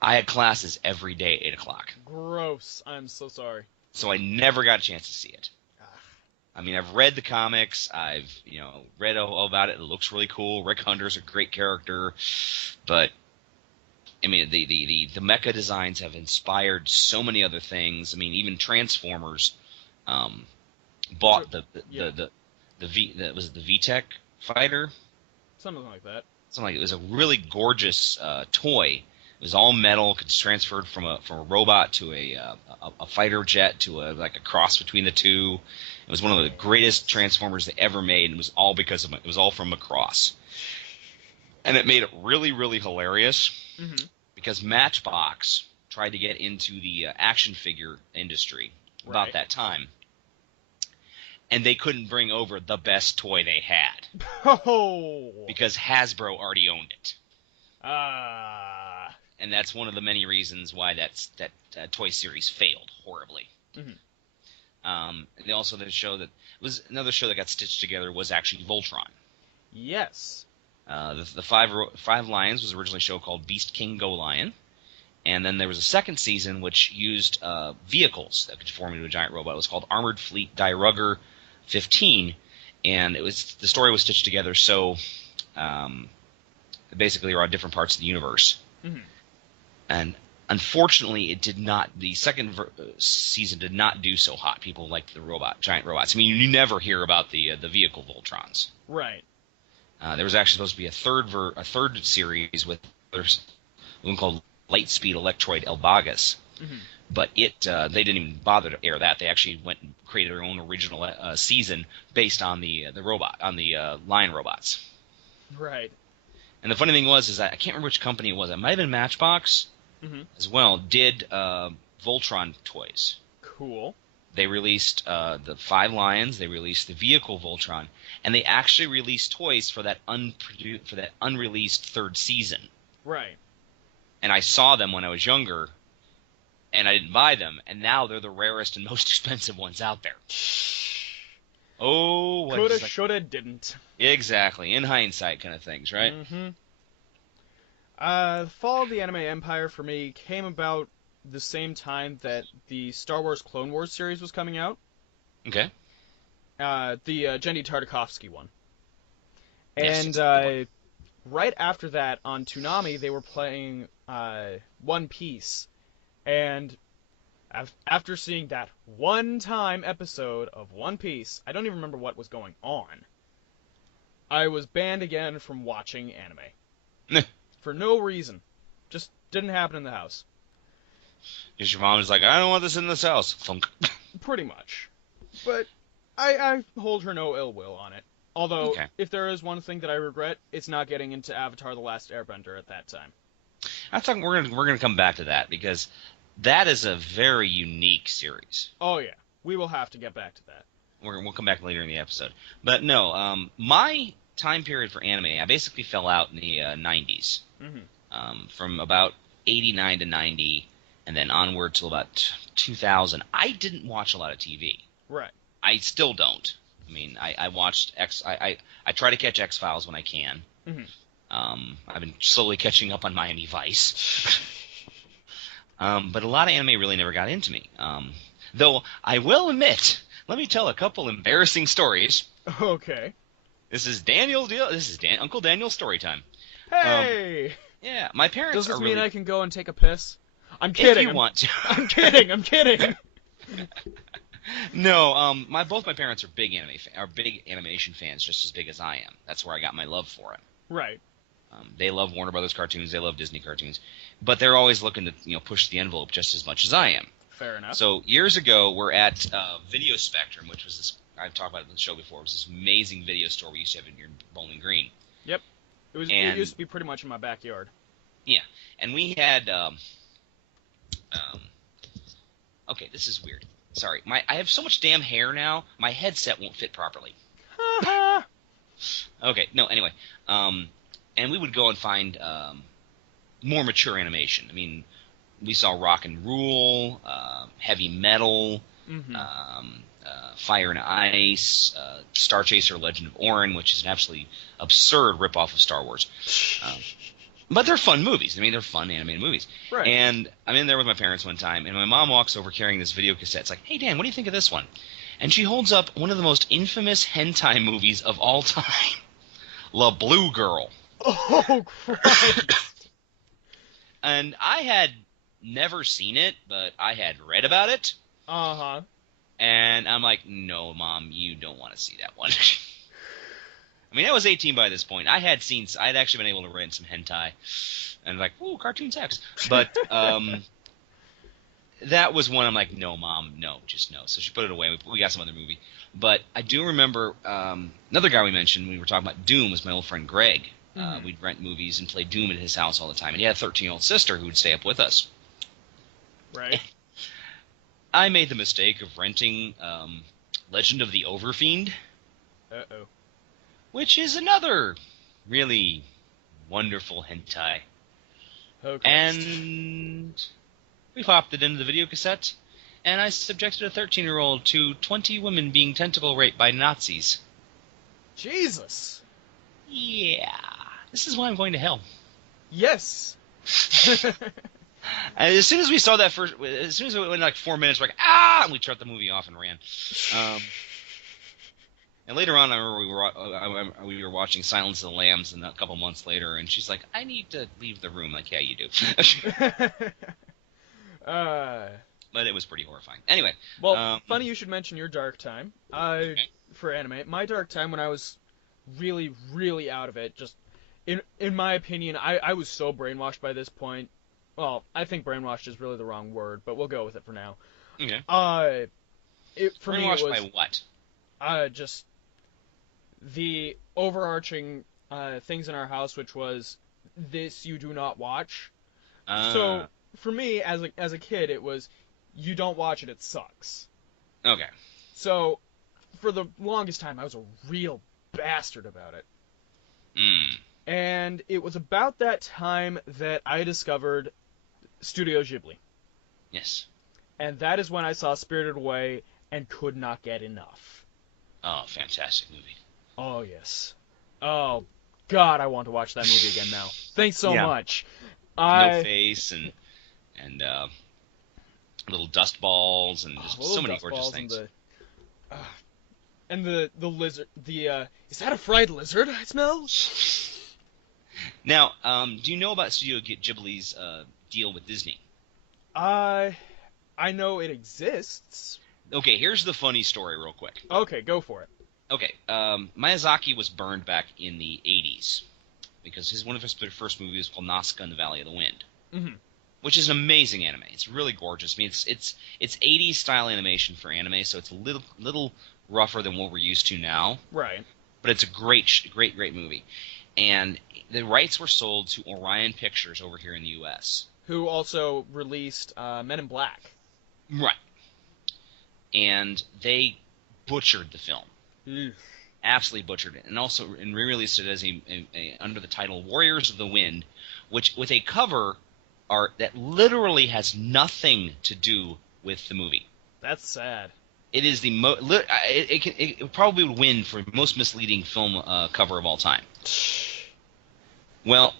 I had classes every day at 8 o'clock. Gross. I'm so sorry. So I never got a chance to see it. I mean, I've read the comics. I've read all about it. It looks really cool. Rick Hunter's a great character, but I mean, the mecha designs have inspired so many other things. I mean, even Transformers bought the VTech fighter, something like that. It was a really gorgeous toy. It was all metal. Could transferred from a robot to a fighter jet to a cross between the two. It was one of the greatest Transformers they ever made, and it was all because of it. It was all from Macross, and it made it really, really hilarious because Matchbox tried to get into the action figure industry about that time, and they couldn't bring over the best toy they had Oh. because Hasbro already owned it. Ah. And that's one of the many reasons why that toy series failed horribly. They also did a show that was another show that got stitched together was actually Voltron. Yes. The Five Lions was originally a show called Beast King Go Lion, and then there was a second season which used vehicles that could form into a giant robot. It was called Armored Fleet Die Rugger 15, and the story was stitched together so basically are on different parts of the universe. And unfortunately, the second season did not do so hot. People liked the giant robots. I mean, you never hear about the vehicle Voltrons. Right. There was actually supposed to be a third series with one called Lightspeed Electroid Elbagus. But they didn't even bother to air that. They actually went and created their own original season based on the Lion robots. Right. And the funny thing was I can't remember which company it was. It might have been Matchbox as well. Did Voltron toys. Cool. They released the Five Lions. They released the vehicle Voltron, and they actually released toys for that unreleased third season. Right. And I saw them when I was younger, and I didn't buy them. And now they're the rarest and most expensive ones out there. Oh, coulda, shoulda, didn't. Exactly. In hindsight, kind of things, right? The fall of the anime empire for me came about the same time that the Star Wars Clone Wars series was coming out. Okay. The Genndy Tartakovsky one. Yes, And right after that, on Toonami, they were playing One Piece. And after seeing that one-time episode of One Piece, I don't even remember what was going on. I was banned again from watching anime. For no reason. Just didn't happen in the house. Because your mom is like, I don't want this in this house. Thunk. Pretty much. But I hold her no ill will on it. Although, if there is one thing that I regret, it's not getting into Avatar: The Last Airbender at that time. I thought we're gonna come back to that, because that is a very unique series. Oh, yeah. We will have to get back to that. We'll come back later in the episode. But no, my time period for anime, I basically fell out in the 90s. From about 89 to 90, and then onward till about 2000. I didn't watch a lot of TV. Right. I still don't. I mean, I watched I try to catch X-Files when I can. I've been slowly catching up on Miami Vice. But a lot of anime really never got into me. Though I will admit, let me tell a couple embarrassing stories. Okay. This is Uncle Daniel's story time. Hey! Yeah, my parents Does this are mean really... I can go and take a piss? I'm kidding. If you want to. I'm kidding. No, both my parents are big animation fans, just as big as I am. That's where I got my love for it. Right. They love Warner Brothers cartoons. They love Disney cartoons, but they're always looking to push the envelope just as much as I am. Fair enough. So years ago, we're at Video Spectrum, which was this. I've talked about it on the show before. It was this amazing video store we used to have in here in Bowling Green. Yep. It used to be pretty much in my backyard. Yeah, and we had. Okay, this is weird. Sorry, I have so much damn hair now. My headset won't fit properly. Okay, no. Anyway, and we would go and find more mature animation. I mean, we saw Rock and Rule, Heavy Metal, Fire and Ice, Star Chaser: Legend of Orin, which is an absolutely absurd ripoff of Star Wars. But they're fun movies. I mean, they're fun animated movies. Right. And I'm in there with my parents one time, and my mom walks over carrying this video cassette. It's like, hey, Dan, what do you think of this one? And she holds up one of the most infamous hentai movies of all time, La Blue Girl. Oh, Christ. And I had never seen it, but I had read about it. Uh-huh. And I'm like, no, Mom, you don't want to see that one. I mean, I was 18 by this point. I'd actually been able to rent some hentai. And like, ooh, cartoon sex. But that was one I'm like, no, Mom, no, just no. So she put it away. We got some other movie. But I do remember another guy we mentioned when we were talking about Doom was my old friend Greg. We'd rent movies and play Doom at his house all the time. And he had a 13-year-old sister who would stay up with us. Right. I made the mistake of renting Legend of the Overfiend, Uh-oh. which is another really wonderful hentai. Oh, Christ. And we popped it into the video cassette, and I subjected a 13-year-old to 20 women being tentacle raped by Nazis. Jesus. Yeah. This is why I'm going to hell. Yes. And as soon as we saw that as soon as it went like 4 minutes, we're like, ah! And we shut the movie off and ran. And later on, I remember we were watching Silence of the Lambs, and a couple months later, and she's like, I need to leave the room. Like, yeah, you do. But it was pretty horrifying. Anyway. Well, funny you should mention your dark time. Okay. For anime, my dark time when I was really, really out of it, just, in my opinion, I was so brainwashed by this point. Well, I think brainwashed is really the wrong word, but we'll go with it for now. Okay. For brainwashed me, it was, by what? Just the overarching things in our house, which was, this you do not watch. So, for me, as a kid, it was, you don't watch it, it sucks. Okay. So, for the longest time, I was a real bastard about it. And it was about that time that I discovered Studio Ghibli. Yes. And that is when I saw Spirited Away and could not get enough. Oh, fantastic movie. Oh, yes. Oh, God, I want to watch that movie again now. Thanks so much. No Face and little dust balls and just so many gorgeous things. And the lizard, is that a fried lizard I smell? Now, do you know about Studio Ghibli's deal with Disney? I know it exists. Okay, here's the funny story real quick. Okay, go for it. Okay, Miyazaki was burned back in the 80s because one of his first movies was called Nausicaa in the Valley of the Wind, which is an amazing anime. It's really gorgeous. I mean, it's 80s style animation for anime, so it's a little rougher than what we're used to now. Right. But it's a great movie. And the rights were sold to Orion Pictures over here in the U.S. Who also released Men in Black. Right. And they butchered the film. Absolutely butchered it. And also re-released it as under the title Warriors of the Wind, which with a cover art that literally has nothing to do with the movie. That's sad. It is the it probably would win for most misleading film cover of all time. Well,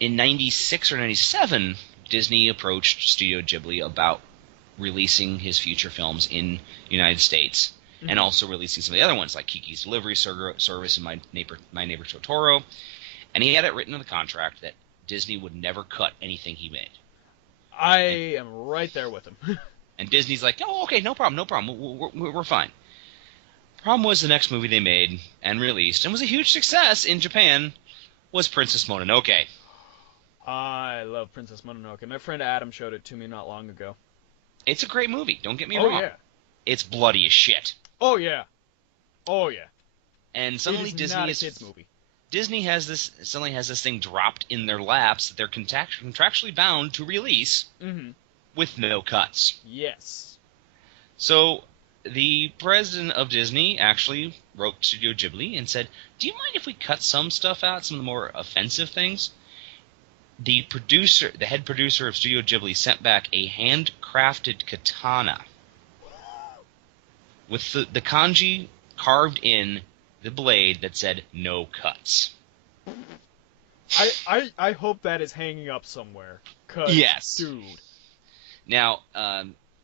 in 96 or 97, Disney approached Studio Ghibli about releasing his future films in the United States, and also releasing some of the other ones like Kiki's Delivery Service and My Neighbor Totoro. And he had it written in the contract that Disney would never cut anything he made. I am right there with him. And Disney's like, oh, okay, no problem. We're fine. Problem was the next movie they made and released, and was a huge success in Japan, was Princess Mononoke. I love Princess Mononoke. My friend Adam showed it to me not long ago. It's a great movie, don't get me wrong. Oh, yeah. It's bloody as shit. Oh, yeah. Oh, yeah. And suddenly Disney suddenly has this thing dropped in their laps that they're contractually bound to release with no cuts. Yes. So the president of Disney actually wrote Studio Ghibli and said, do you mind if we cut some stuff out, some of the more offensive things? The head producer of Studio Ghibli sent back a handcrafted katana with the kanji carved in the blade that said no cuts. I hope that is hanging up somewhere. 'Cause, yes. Dude. Now,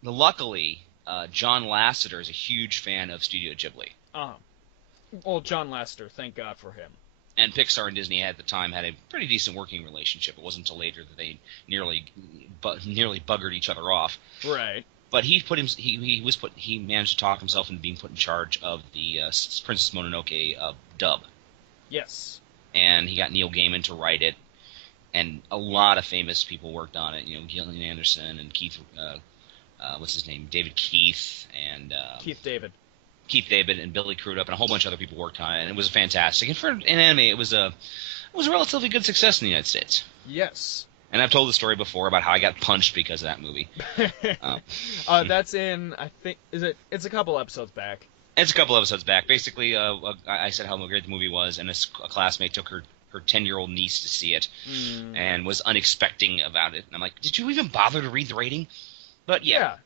luckily, John Lasseter is a huge fan of Studio Ghibli. Well, John Lasseter, thank God for him. And Pixar and Disney at the time had a pretty decent working relationship. It wasn't until later that they nearly buggered each other off. Right. But he managed to talk himself into being put in charge of the Princess Mononoke dub. Yes. And he got Neil Gaiman to write it, and a lot of famous people worked on it. You know, Gillian Anderson and Keith, what's his name, David Keith, and Keith David and Billy Crudup and a whole bunch of other people worked on it, and it was fantastic. And for an anime, it was a relatively good success in the United States. Yes. And I've told the story before about how I got punched because of that movie. That's in, I think, it's a couple episodes back. It's a couple episodes back. Basically, I said how great the movie was, and a classmate took her 10-year-old niece to see it, and was unexpecting about it. And I'm like, did you even bother to read the rating? But yeah.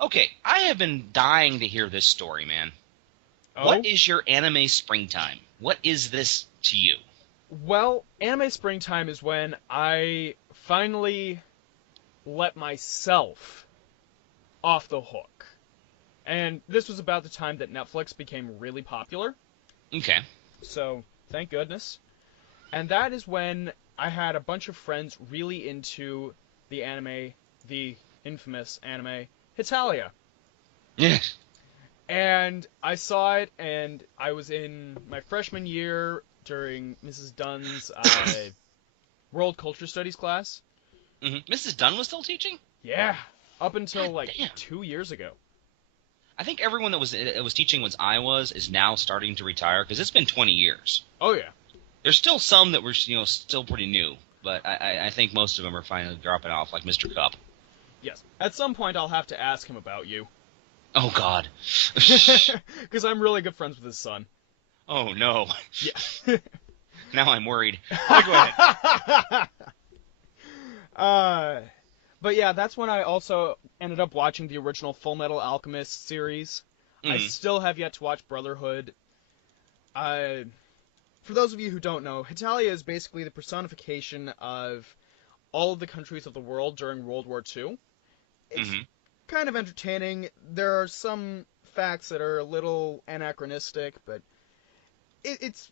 Okay, I have been dying to hear this story, man. Oh? What is your anime springtime? What is this to you? Well, anime springtime is when I finally let myself off the hook. And this was about the time that Netflix became really popular. Okay. So, thank goodness. And that is when I had a bunch of friends really into the anime, the infamous anime, Hitalia. Yeah. And I saw it, and I was in my freshman year during Mrs. Dunn's World Culture Studies class. Mm-hmm. Mrs. Dunn was still teaching? Yeah, up until God damn. 2 years ago. I think everyone that was teaching when I was is now starting to retire, because it's been 20 years. Oh, yeah. There's still some that were still pretty new, but I think most of them are finally dropping off, like Mr. Cup. Yes. At some point, I'll have to ask him about you. Oh, God. Because I'm really good friends with his son. Oh, no. Yeah. Now I'm worried. Go ahead. But yeah, that's when I also ended up watching the original Full Metal Alchemist series. I still have yet to watch Brotherhood. For those of you who don't know, Hitalia is basically the personification of all of the countries of the world during World War II. It's kind of entertaining. There are some facts that are a little anachronistic, but it's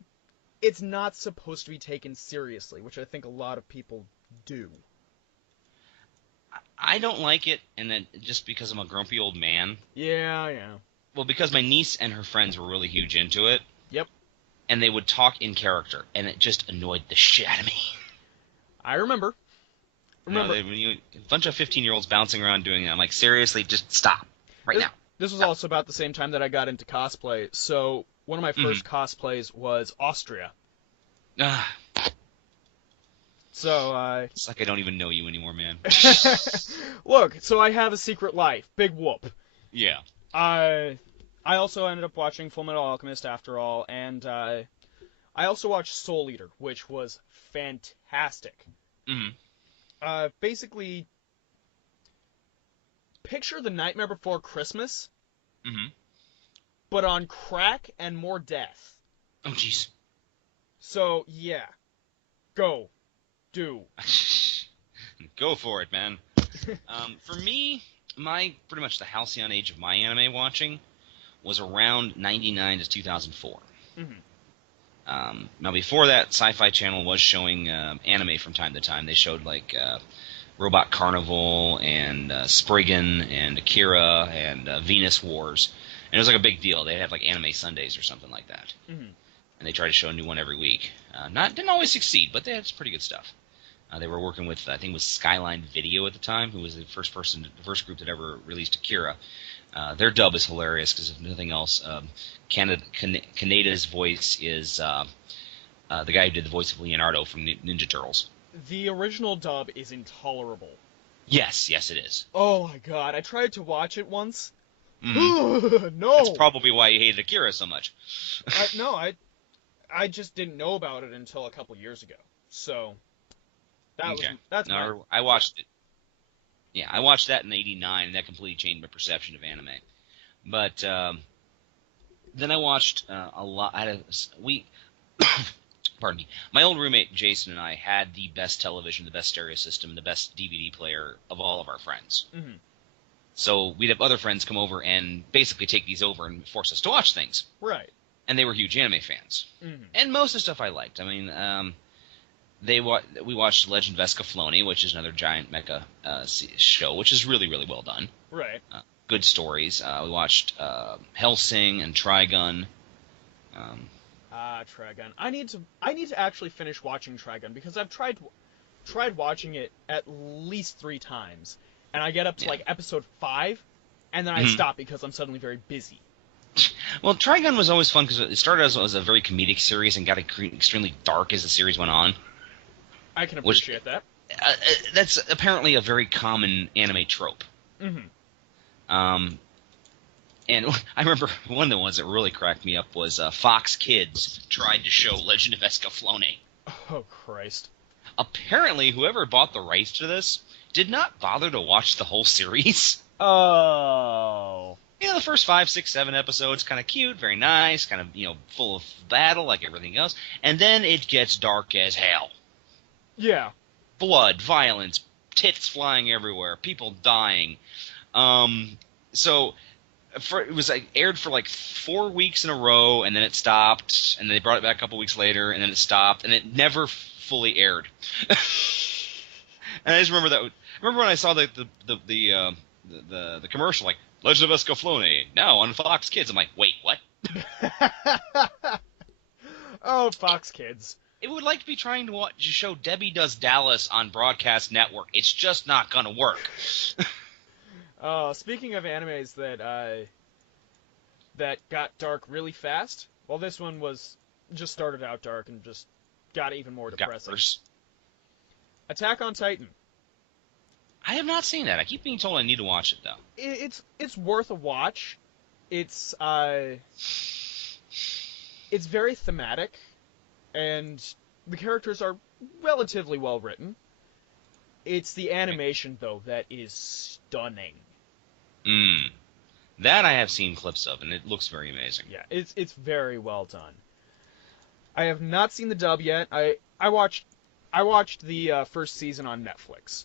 not supposed to be taken seriously, which I think a lot of people do. I don't like it, and then just because I'm a grumpy old man. Yeah. Well, because my niece and her friends were really huge into it. Yep. And they would talk in character, and it just annoyed the shit out of me. I remember. A bunch of 15-year-olds bouncing around doing it. I'm like, seriously, just stop now. This was also about the same time that I got into cosplay. So one of my first cosplays was Austria. So it's like I don't even know you anymore, man. Look, so I have a secret life. Big whoop. Yeah. I also ended up watching Full Metal Alchemist after all, and I also watched Soul Eater, which was fantastic. Basically, picture The Nightmare Before Christmas, but on crack and more death. Oh, jeez. So, yeah. Go. Do. Go for it, man. For me, pretty much the halcyon age of my anime watching was around 99 to 2004. Now, before that, Sci-Fi Channel was showing anime from time to time. They showed, like, Robot Carnival and Spriggan and Akira and Venus Wars. And it was like a big deal. They'd have, like, Anime Sundays or something like that. And they tried to show a new one every week. Didn't always succeed, but they had some pretty good stuff. They were working with, I think it was Skyline Video at the time, who was the first group that ever released Akira. Their dub is hilarious because if nothing else, Kaneda's voice is the guy who did the voice of Leonardo from Ninja Turtles. The original dub is intolerable. Yes, it is. Oh my god, I tried to watch it once. No! That's probably why you hated Akira so much. I just didn't know about it until a couple years ago. So I watched it. Yeah, I watched that in '89, and that completely changed my perception of anime. But then I watched a lot. Pardon me. My old roommate Jason and I had the best television, the best stereo system, the best DVD player of all of our friends. So we'd have other friends come over and basically take these over and force us to watch things. Right. And they were huge anime fans. And most of the stuff I liked. I mean, we watched Legend of Escaflowne, which is another giant mecha show, which is really, really well done. Right. Good stories. We watched Hellsing and Trigun. Trigun. I need to actually finish watching Trigun because I've tried watching it at least 3 times, and I get up to like episode 5, and then I stop because I'm suddenly very busy. Well, Trigun was always fun because it started as a very comedic series and got extremely dark as the series went on. I can appreciate that. That's apparently a very common anime trope. And I remember one of the ones that really cracked me up was Fox Kids tried to show Legend of Escaflowne. Oh, Christ. Apparently, whoever bought the rights to this did not bother to watch the whole series. Oh. You know, the first 5, 6, 7 episodes, kind of cute, very nice, kind of, full of battle like everything else. And then it gets dark as hell. Yeah. Blood, violence, tits flying everywhere, people dying. So it was aired for like 4 weeks in a row, and then it stopped, and then they brought it back a couple weeks later, and then it stopped, and it never fully aired. And I just remember that. Remember when I saw the commercial, like Legend of Escaflowne now on Fox Kids? I'm like, wait, what? Oh, Fox Kids. It would like to be trying to show Debbie Does Dallas on Broadcast Network. It's just not gonna work. Speaking of animes that got dark really fast, well, this one was just started out dark and just got even more depressing. Attack on Titan. I have not seen that. I keep being told I need to watch it though. It's worth a watch. It's very thematic, and the characters are relatively well written. It's the animation though that is stunning. That I have seen clips of, and it looks very amazing. Yeah, it's very well done. I have not seen the dub yet. I watched the first season on Netflix.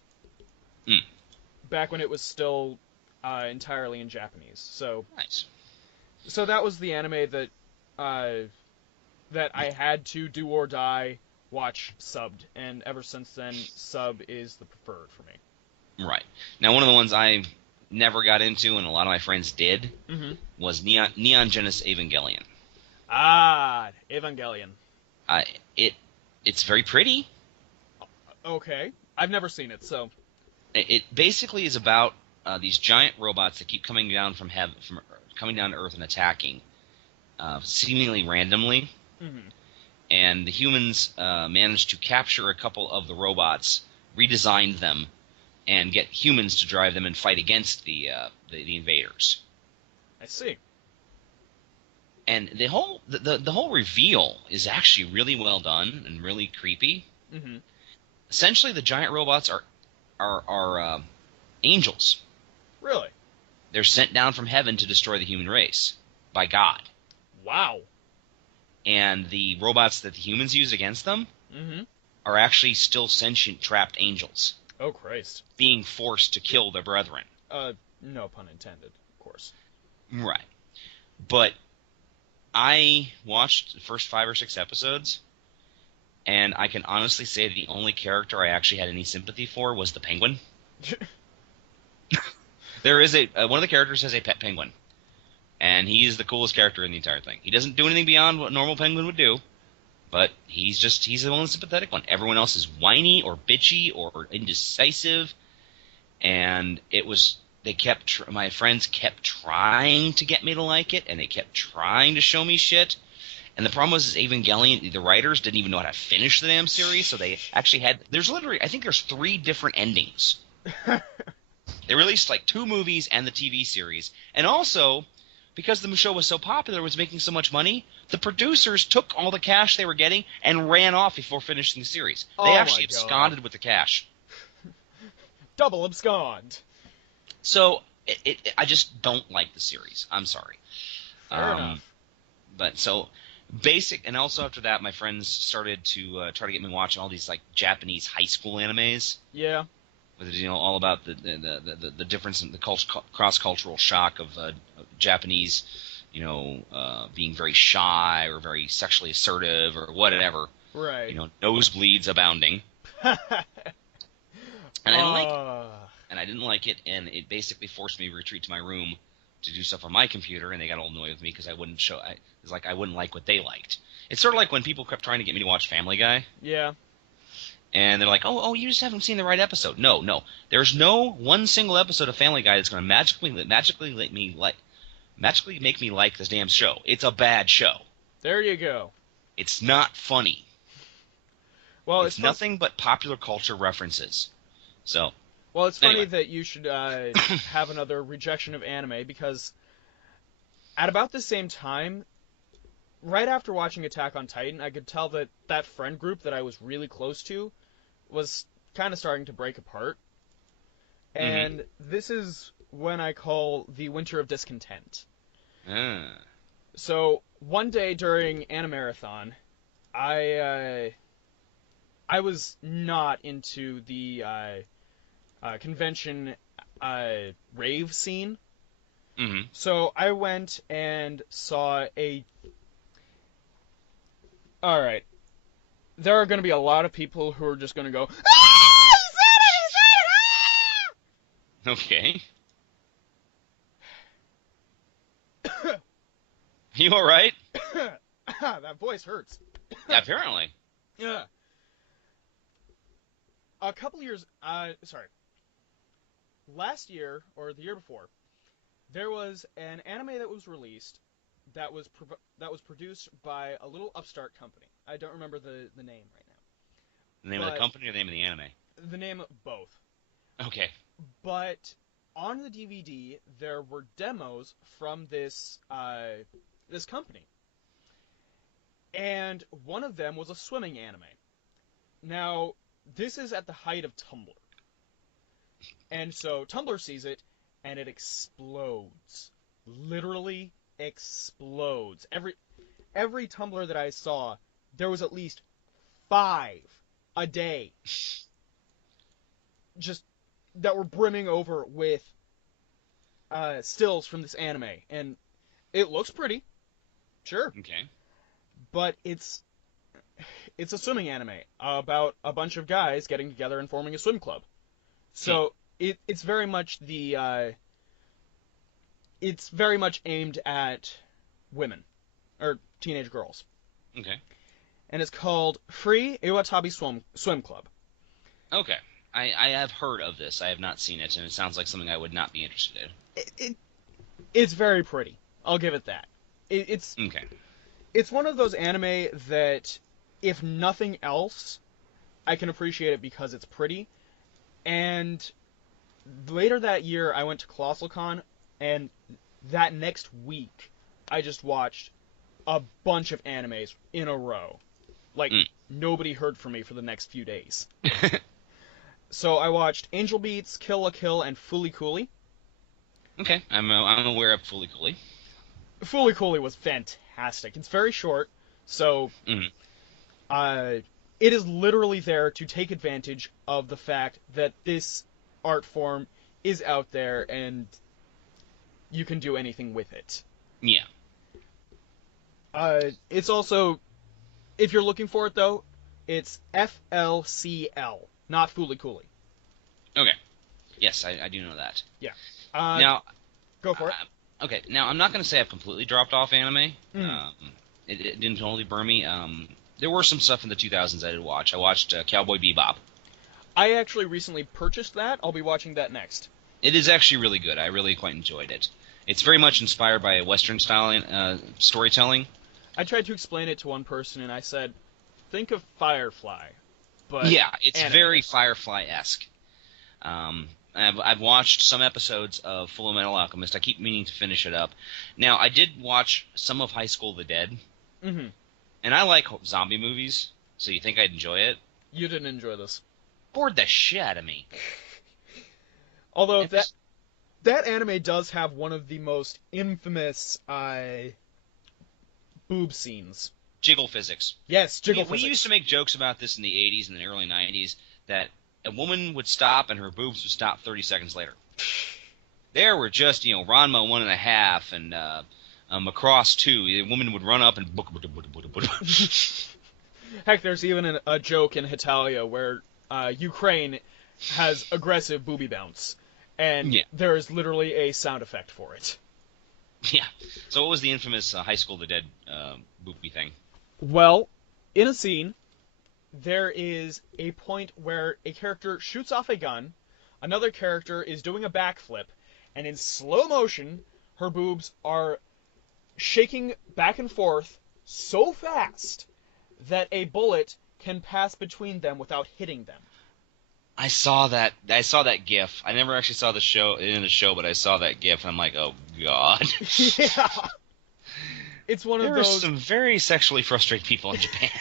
Back when it was still entirely in Japanese. So nice. So that was the anime that I had to do or die watch subbed, and ever since then, sub is the preferred for me. Right. Now, one of the ones I never got into, and a lot of my friends did, was Neon Genesis Evangelion. Ah, Evangelion. It's very pretty. Okay, I've never seen it, so. It basically is about these giant robots that keep coming down coming down to Earth and attacking, seemingly randomly. And the humans managed to capture a couple of the robots, redesign them, and get humans to drive them and fight against the invaders. I see. And the whole reveal is actually really well done and really creepy. Essentially, the giant robots are angels. Really? They're sent down from heaven to destroy the human race by God. Wow. And the robots that the humans use against them are actually still sentient, trapped angels. Oh, Christ. Being forced to kill their brethren. No pun intended, of course. Right. But I watched the first 5 or 6 episodes, and I can honestly say the only character I actually had any sympathy for was the penguin. There is one of the characters has a pet penguin, and he's the coolest character in the entire thing. He doesn't do anything beyond what a normal penguin would do, but he's the only sympathetic one. Everyone else is whiny or bitchy or indecisive, and my friends kept trying to get me to like it, and they kept trying to show me shit. And the problem was Evangelion, the writers didn't even know how to finish the damn series, so they actually I think there's 3 different endings. They released like 2 movies and the TV series. And also, because the show was so popular, was making so much money, the producers took all the cash they were getting and ran off before finishing the series. They actually absconded with the cash. Double abscond. So, I just don't like the series. I'm sorry. Fair enough. But so... and also after that, my friends started to try to get me watching all these like Japanese high school animes. Yeah. With all about the difference in the cross-cultural shock of Japanese, being very shy or very sexually assertive or whatever. Right. Nosebleeds abounding. And I didn't like it, and it basically forced me to retreat to my room to do stuff on my computer, and they got all annoyed with me because I wouldn't I wouldn't like what they liked. It's sort of like when people kept trying to get me to watch Family Guy. Yeah. And they're like, oh, you just haven't seen the right episode. No. There's no one single episode of Family Guy that's going to magically make me like this damn show. It's a bad show. There you go. It's not funny. Well, it's nothing but popular culture references. So. Well, it's funny that you should have another rejection of anime, because at about the same time, right after watching Attack on Titan, I could tell that that friend group that I was really close to was kind of starting to break apart. And this is when I call the Winter of Discontent. So one day during Animarathon, I was not into the convention rave scene. So I went and saw Alright. There are going to be a lot of people who are just going to go, "Ah! He said it! Okay. You alright? He said it!" That voice hurts. Apparently. Yeah. A couple years, last year, or the year before, there was an anime that was released that was produced by a little upstart company. I don't remember the name right now. The name of the company or the name of the anime? The name of both. Okay. But on the DVD, there were demos from this company. And one of them was a swimming anime. Now, this is at the height of Tumblr. And so Tumblr sees it, and it explodes. Literally explodes. Every Tumblr that I saw, there was at least 5 a day. Just that were brimming over with stills from this anime. And it looks pretty. Sure. Okay. But it's a swimming anime about a bunch of guys getting together and forming a swim club. So it's very much it's very much aimed at women or teenage girls. Okay. And it's called Free Iwatabi Swim Club. Okay. I have heard of this. I have not seen it, and it sounds like something I would not be interested in. It's very pretty. I'll give it that. It's okay. It's one of those anime that, if nothing else, I can appreciate it because it's pretty. And later that year, I went to Colossal Con, and that next week, I just watched a bunch of animes in a row. Like, nobody heard from me for the next few days. So I watched Angel Beats, Kill la Kill, and Fooly Cooly. Okay, I'm aware of Fooly Cooly. Fooly Cooly was fantastic. It's very short, so it is literally there to take advantage of the fact that this art form is out there and you can do anything with it. Yeah. It's also, if you're looking for it though, it's FLCL, not Fooly Cooly. Okay. Yes, I do know that. Yeah. Now, go for it. Okay, now I'm not going to say I've completely dropped off anime. It didn't totally burn me. There were some stuff in the 2000s I did watch. I watched Cowboy Bebop. I actually recently purchased that. I'll be watching that next. It is actually really good. I really quite enjoyed it. It's very much inspired by Western style storytelling. I tried to explain it to one person, and I said, think of Firefly. But yeah, it's animated. very Firefly-esque. I've watched some episodes of Full Metal Alchemist. I keep meaning to finish it up. Now, I did watch some of High School of the Dead. Mm-hmm. And I like zombie movies, so you think I'd enjoy it? You didn't enjoy this. Bored the shit out of me. Although that anime does have one of the most infamous boob scenes. Jiggle physics. Yes, jiggle We physics. used to make jokes about this in the 80s and the early 90s, that a woman would stop and her boobs would stop 30 seconds later. There were just, Ranma 1.5 and Macross 2. The woman would run up and... Heck, there's even a joke in Hetalia where Ukraine has aggressive booby bounce, and there is literally a sound effect for it. Yeah. So what was the infamous High School of the Dead booby thing? Well, in a scene, there is a point where a character shoots off a gun, another character is doing a backflip, and in slow motion, her boobs are shaking back and forth so fast that a bullet can pass between them without hitting them. I saw that GIF. I never actually saw the show, but I saw that GIF, and I'm like, oh god. Yeah. It's one of There are those... some very sexually frustrated people in Japan.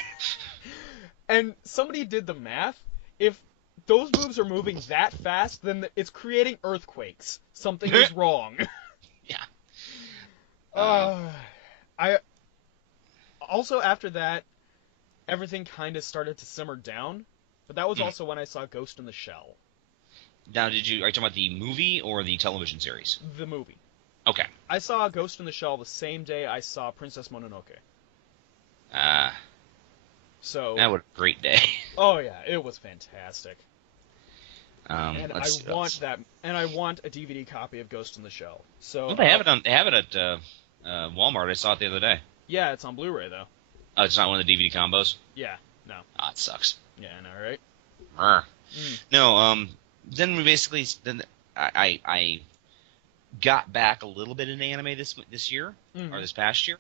And somebody did the math. If those boobs are moving that fast, then it's creating earthquakes. Something is wrong. Yeah. I also, after that, everything kind of started to simmer down. But that was also when I saw Ghost in the Shell. Now, are you talking about the movie or the television series? The movie. Okay. I saw Ghost in the Shell the same day I saw Princess Mononoke. So That was a great day. Oh yeah, it was fantastic. And I want a DVD copy of Ghost in the Shell. So Well, they have it at Walmart. I saw it the other day. Yeah, it's on Blu-ray though. Oh, it's not one of the DVD combos? Yeah, no. Ah, it sucks. Yeah, I know, right? No, then I got back a little bit into anime this year, or this past year,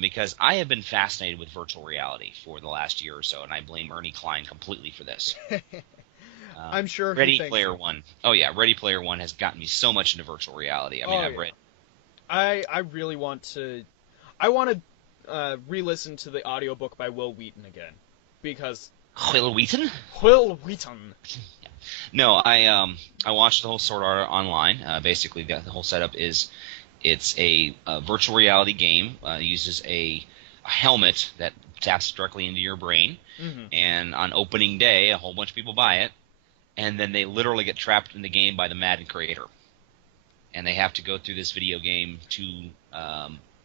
because I have been fascinated with virtual reality for the last year or so, and I blame Ernie Klein completely for this. I'm sure Ready Player One. Oh yeah, Ready Player One has gotten me so much into virtual reality. I mean, I've read. I really want to. I want to re-listen to the audiobook by Will Wheaton again, because. Will Wheaton? Will Wheaton. Yeah. No, I watched the whole Sword Art Online. Basically, the whole setup is it's a virtual reality game. Uses a helmet that taps directly into your brain, and on opening day, a whole bunch of people buy it, and then they literally get trapped in the game by the mad creator, and they have to go through this video game to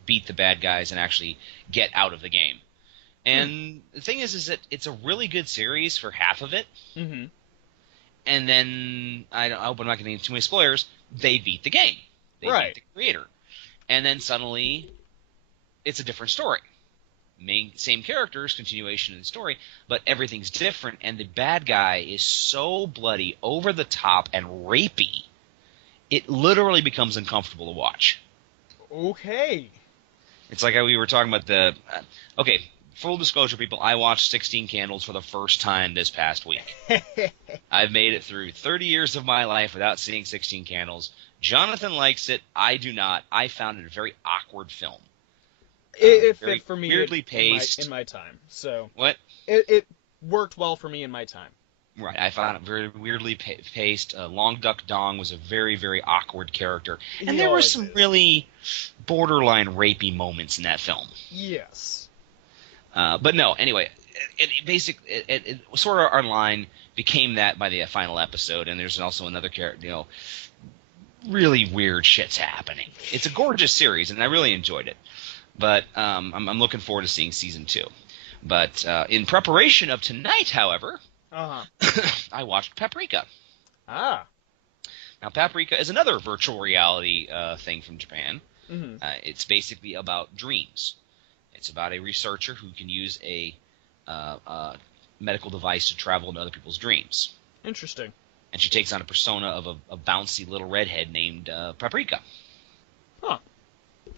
beat the bad guys and actually get out of the game. And the thing is that it's a really good series for half of it. And then, I hope I'm not getting into too many spoilers, they beat the game. They beat the creator. And then suddenly, it's a different story. Same characters, continuation of the story, but everything's different, and the bad guy is so bloody, over the top, and rapey, it literally becomes uncomfortable to watch. Okay. It's like how we were talking about the... okay, full disclosure, people, I watched 16 Candles for the first time this past week. I've made it through 30 years of my life without seeing 16 Candles. Jonathan likes it. I do not. I found it a very awkward film. It fit for me weirdly paced. in my time. So what? It worked well for me in my time. Right. I found it very weirdly paced. Long Duck Dong was a very, very awkward character. And there were some really borderline rapey moments in that film. Yes. But no, anyway, Sword Art Online became that by the final episode, and there's also another character, really weird shit's happening. It's a gorgeous series, and I really enjoyed it. But I'm looking forward to seeing season 2. But in preparation of tonight, however, I watched Paprika. Ah. Now, Paprika is another virtual reality thing from Japan. It's basically about dreams. It's about a researcher who can use a medical device to travel into other people's dreams. Interesting. And she takes on a persona of a bouncy little redhead named Paprika. Huh.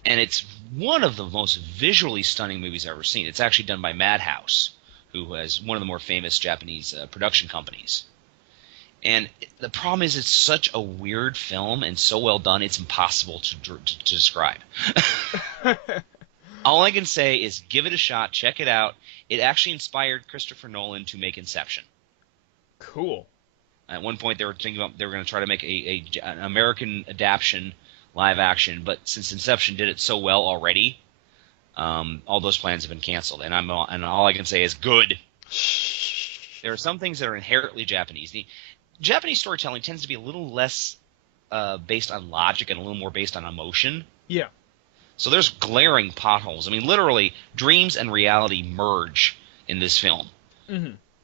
And it's one of the most visually stunning movies I've ever seen. It's actually done by Madhouse, who has one of the more famous Japanese production companies. And the problem is it's such a weird film and so well done, it's impossible to describe. All I can say is give it a shot, check it out. It actually inspired Christopher Nolan to make Inception. Cool. At one point, they were thinking about they were going to try to make an American adaptation, live action, but since Inception did it so well already, all those plans have been canceled. And all I can say is good. There are some things that are inherently Japanese. The Japanese storytelling tends to be a little less based on logic and a little more based on emotion. Yeah. So there's glaring potholes. I mean, literally, dreams and reality merge in this film.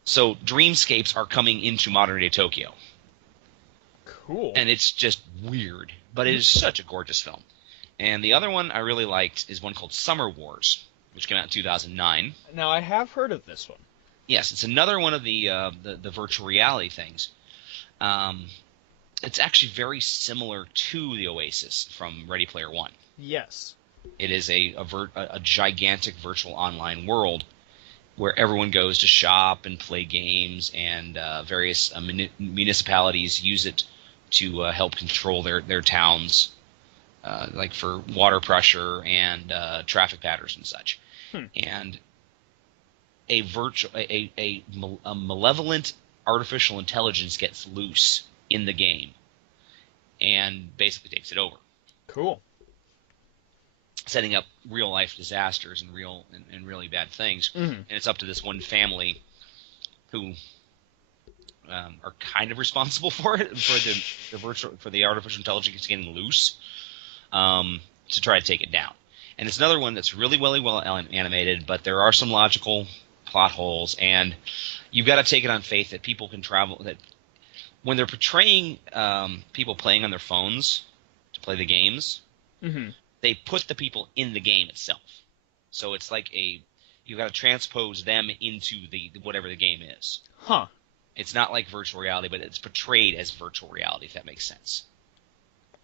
So dreamscapes are coming into modern-day Tokyo. Cool. And it's just weird, but it is such a gorgeous film. And the other one I really liked is one called Summer Wars, which came out in 2009. Now, I have heard of this one. Yes, it's another one of the virtual reality things. It's actually very similar to the Oasis from Ready Player One. Yes. It is a gigantic virtual online world where everyone goes to shop and play games, and various municipalities use it to help control their towns like for water pressure and traffic patterns and such. And a malevolent artificial intelligence gets loose in the game and basically takes it over. Cool. Setting up real life disasters and really bad things. And it's up to this one family who are kind of responsible for it, for the artificial intelligence getting loose, to try to take it down. And it's another one that's really well animated, but there are some logical plot holes, and you've got to take it on faith that people can travel. That when they're portraying people playing on their phones to play the games, they put the people in the game itself. So it's like you've got to transpose them into the whatever the game is. Huh. It's not like virtual reality, but it's portrayed as virtual reality, if that makes sense.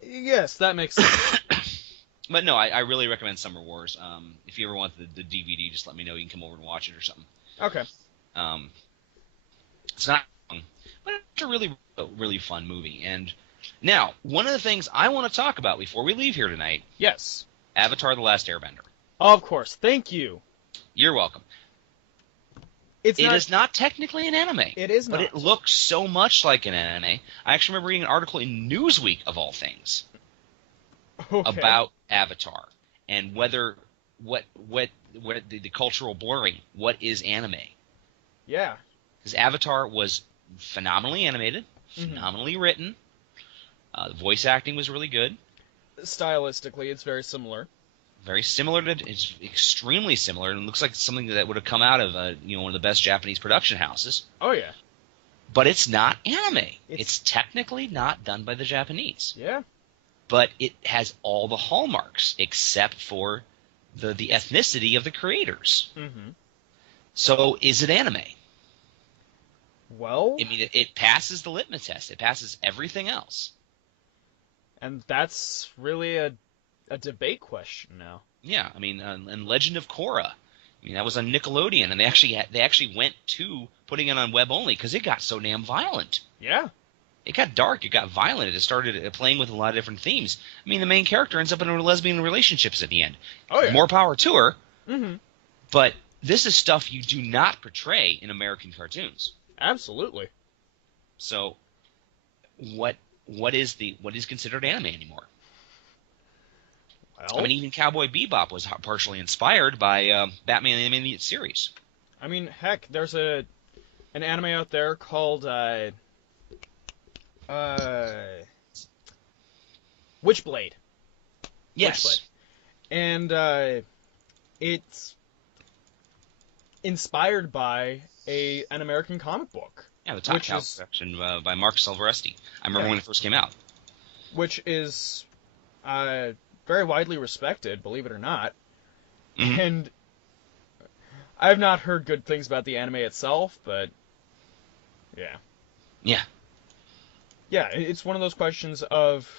Yes, that makes sense. But no, I really recommend Summer Wars. If you ever want the DVD, just let me know. You can come over and watch it or something. Okay. It's not long, but it's a really fun movie. And now, one of the things I want to talk about before we leave here tonight. Yes. Avatar: The Last Airbender. Of course. Thank you. You're welcome. It is not technically an anime. It is not. But it looks so much like an anime. I actually remember reading an article in Newsweek, of all things, about Avatar and what the cultural blurring. What is anime? Yeah. Because Avatar was phenomenally animated, phenomenally written. The voice acting was really good. Stylistically, it's very similar. It's extremely similar, and it looks like something that would have come out of one of the best Japanese production houses. Oh yeah. But it's not anime. It's technically not done by the Japanese. Yeah. But it has all the hallmarks except for the ethnicity of the creators. So is it anime? Well, I mean, it passes the litmus test. It passes everything else. And that's really a debate question now. Yeah, I mean, and Legend of Korra. I mean, that was on Nickelodeon, and they actually went to putting it on web only because it got so damn violent. Yeah. It got dark. It got violent. It started playing with a lot of different themes. I mean, the main character ends up in a lesbian relationships at the end. Oh yeah. More power to her. But this is stuff you do not portray in American cartoons. Absolutely. So, what is considered anime anymore? Well, I mean, even Cowboy Bebop was partially inspired by Batman the Animated Series. I mean, heck, there's an anime out there called Witchblade. Yes. Witchblade. And it's inspired by an American comic book. Yeah, the Top Cow section by Mark Silveresti. I remember when it first came out. Which is very widely respected, believe it or not. And I've not heard good things about the anime itself, but yeah. Yeah. Yeah, it's one of those questions of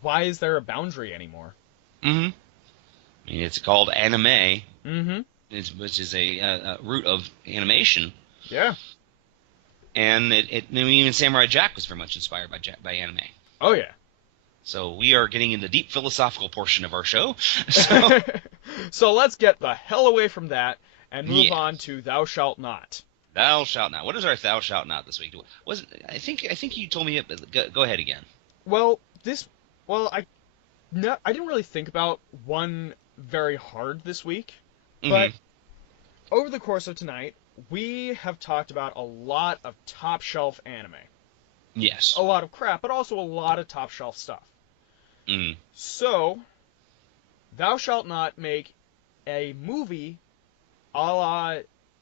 why is there a boundary anymore? I mean, it's called anime, which is a root of animation. Yeah. And even Samurai Jack was very much inspired by anime. Oh, yeah. So we are getting in the deep philosophical portion of our show. So let's get the hell away from that and move on to Thou Shalt Not. Thou shalt not. What is our Thou shalt not this week? I think you told me it, but go ahead again. Well, I didn't really think about one very hard this week, but over the course of tonight, we have talked about a lot of top-shelf anime. Yes. A lot of crap, but also a lot of top-shelf stuff. So, Thou Shalt Not make a movie a la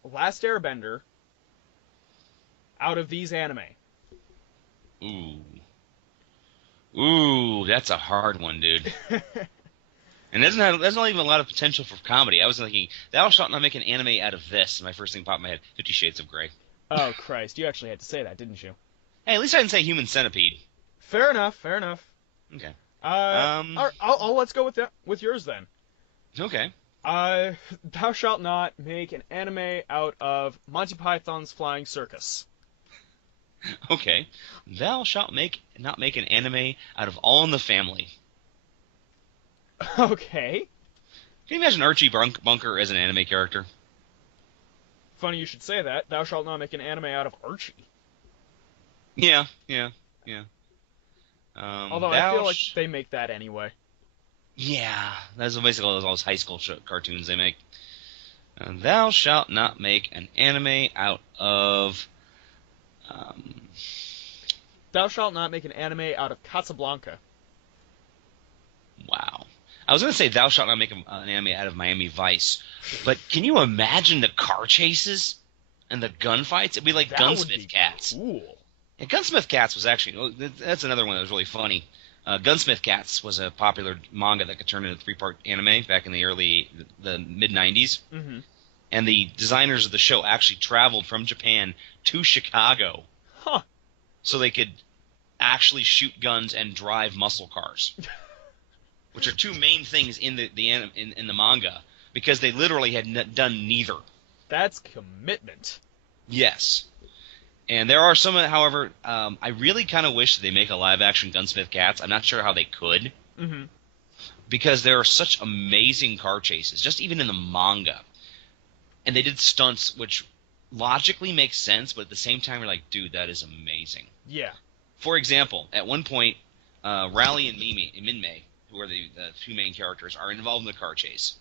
Last Airbender out of these anime. Ooh, that's a hard one, dude. And there's not even a lot of potential for comedy. I was thinking, Thou Shalt Not make an anime out of this. And my first thing popped in my head, 50 Shades of Grey. Oh, Christ. You actually had to say that, didn't you? Hey, at least I didn't say Human Centipede. Fair enough. Okay. Let's go with yours then. Okay. Thou Shalt Not make an anime out of Monty Python's Flying Circus. Okay. Thou shalt not make an anime out of All in the Family. Okay. Can you imagine Archie Bunker as an anime character? Funny you should say that. Thou shalt not make an anime out of Archie. Yeah. Although I feel like they make that anyway. Yeah, that's basically all those high school cartoons they make. Thou shalt not make an anime out of... Thou shalt not make an anime out of Casablanca. Wow. I was going to say thou shalt not make an anime out of Miami Vice, but can you imagine the car chases and the gunfights? It'd be like Gunsmith Cats. Cool. Yeah, Gunsmith Cats was actually... That's another one that was really funny. Gunsmith Cats was a popular manga that could turn into a 3-part anime back in the mid-90s. Mm-hmm. And the designers of the show actually traveled from Japan to Chicago. Huh. So they could actually shoot guns and drive muscle cars. Which are two main things in the manga, because they literally had done neither. That's commitment. Yes. And there are some, however, I really kind of wish that they make a live-action Gunsmith Cats. I'm not sure how they could. Mm-hmm. Because there are such amazing car chases, just even in the manga. And they did stunts, which logically makes sense, but at the same time, you're like, dude, that is amazing. Yeah. For example, at one point, Rally and Minmay, who are the two main characters, are involved in the car chase.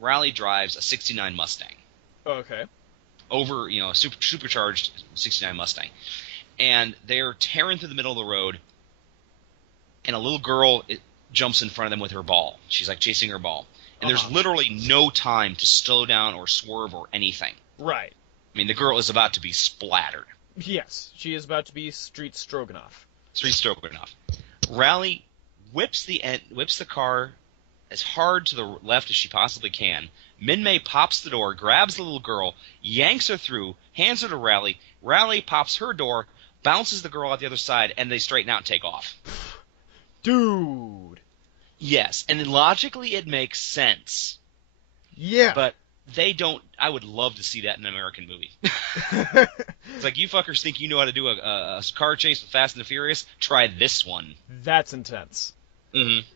Rally drives a 69 Mustang. Okay. Over, a supercharged 69 Mustang. And they're tearing through the middle of the road, and a little girl jumps in front of them with her ball. She's like chasing her ball. And there's literally no time to slow down or swerve or anything. Right. I mean, the girl is about to be splattered. Yes, she is about to be Street Stroganoff. Street Stroganoff. Rally whips the car as hard to the left as she possibly can. Minmay pops the door, grabs the little girl, yanks her through, hands her to Rally. Rally pops her door, bounces the girl out the other side, and they straighten out and take off. Dude. Yes, and logically it makes sense. Yeah. But they don't... I would love to see that in an American movie. It's like, you fuckers think you know how to do a car chase with Fast and the Furious? Try this one. That's intense. Mm-hmm.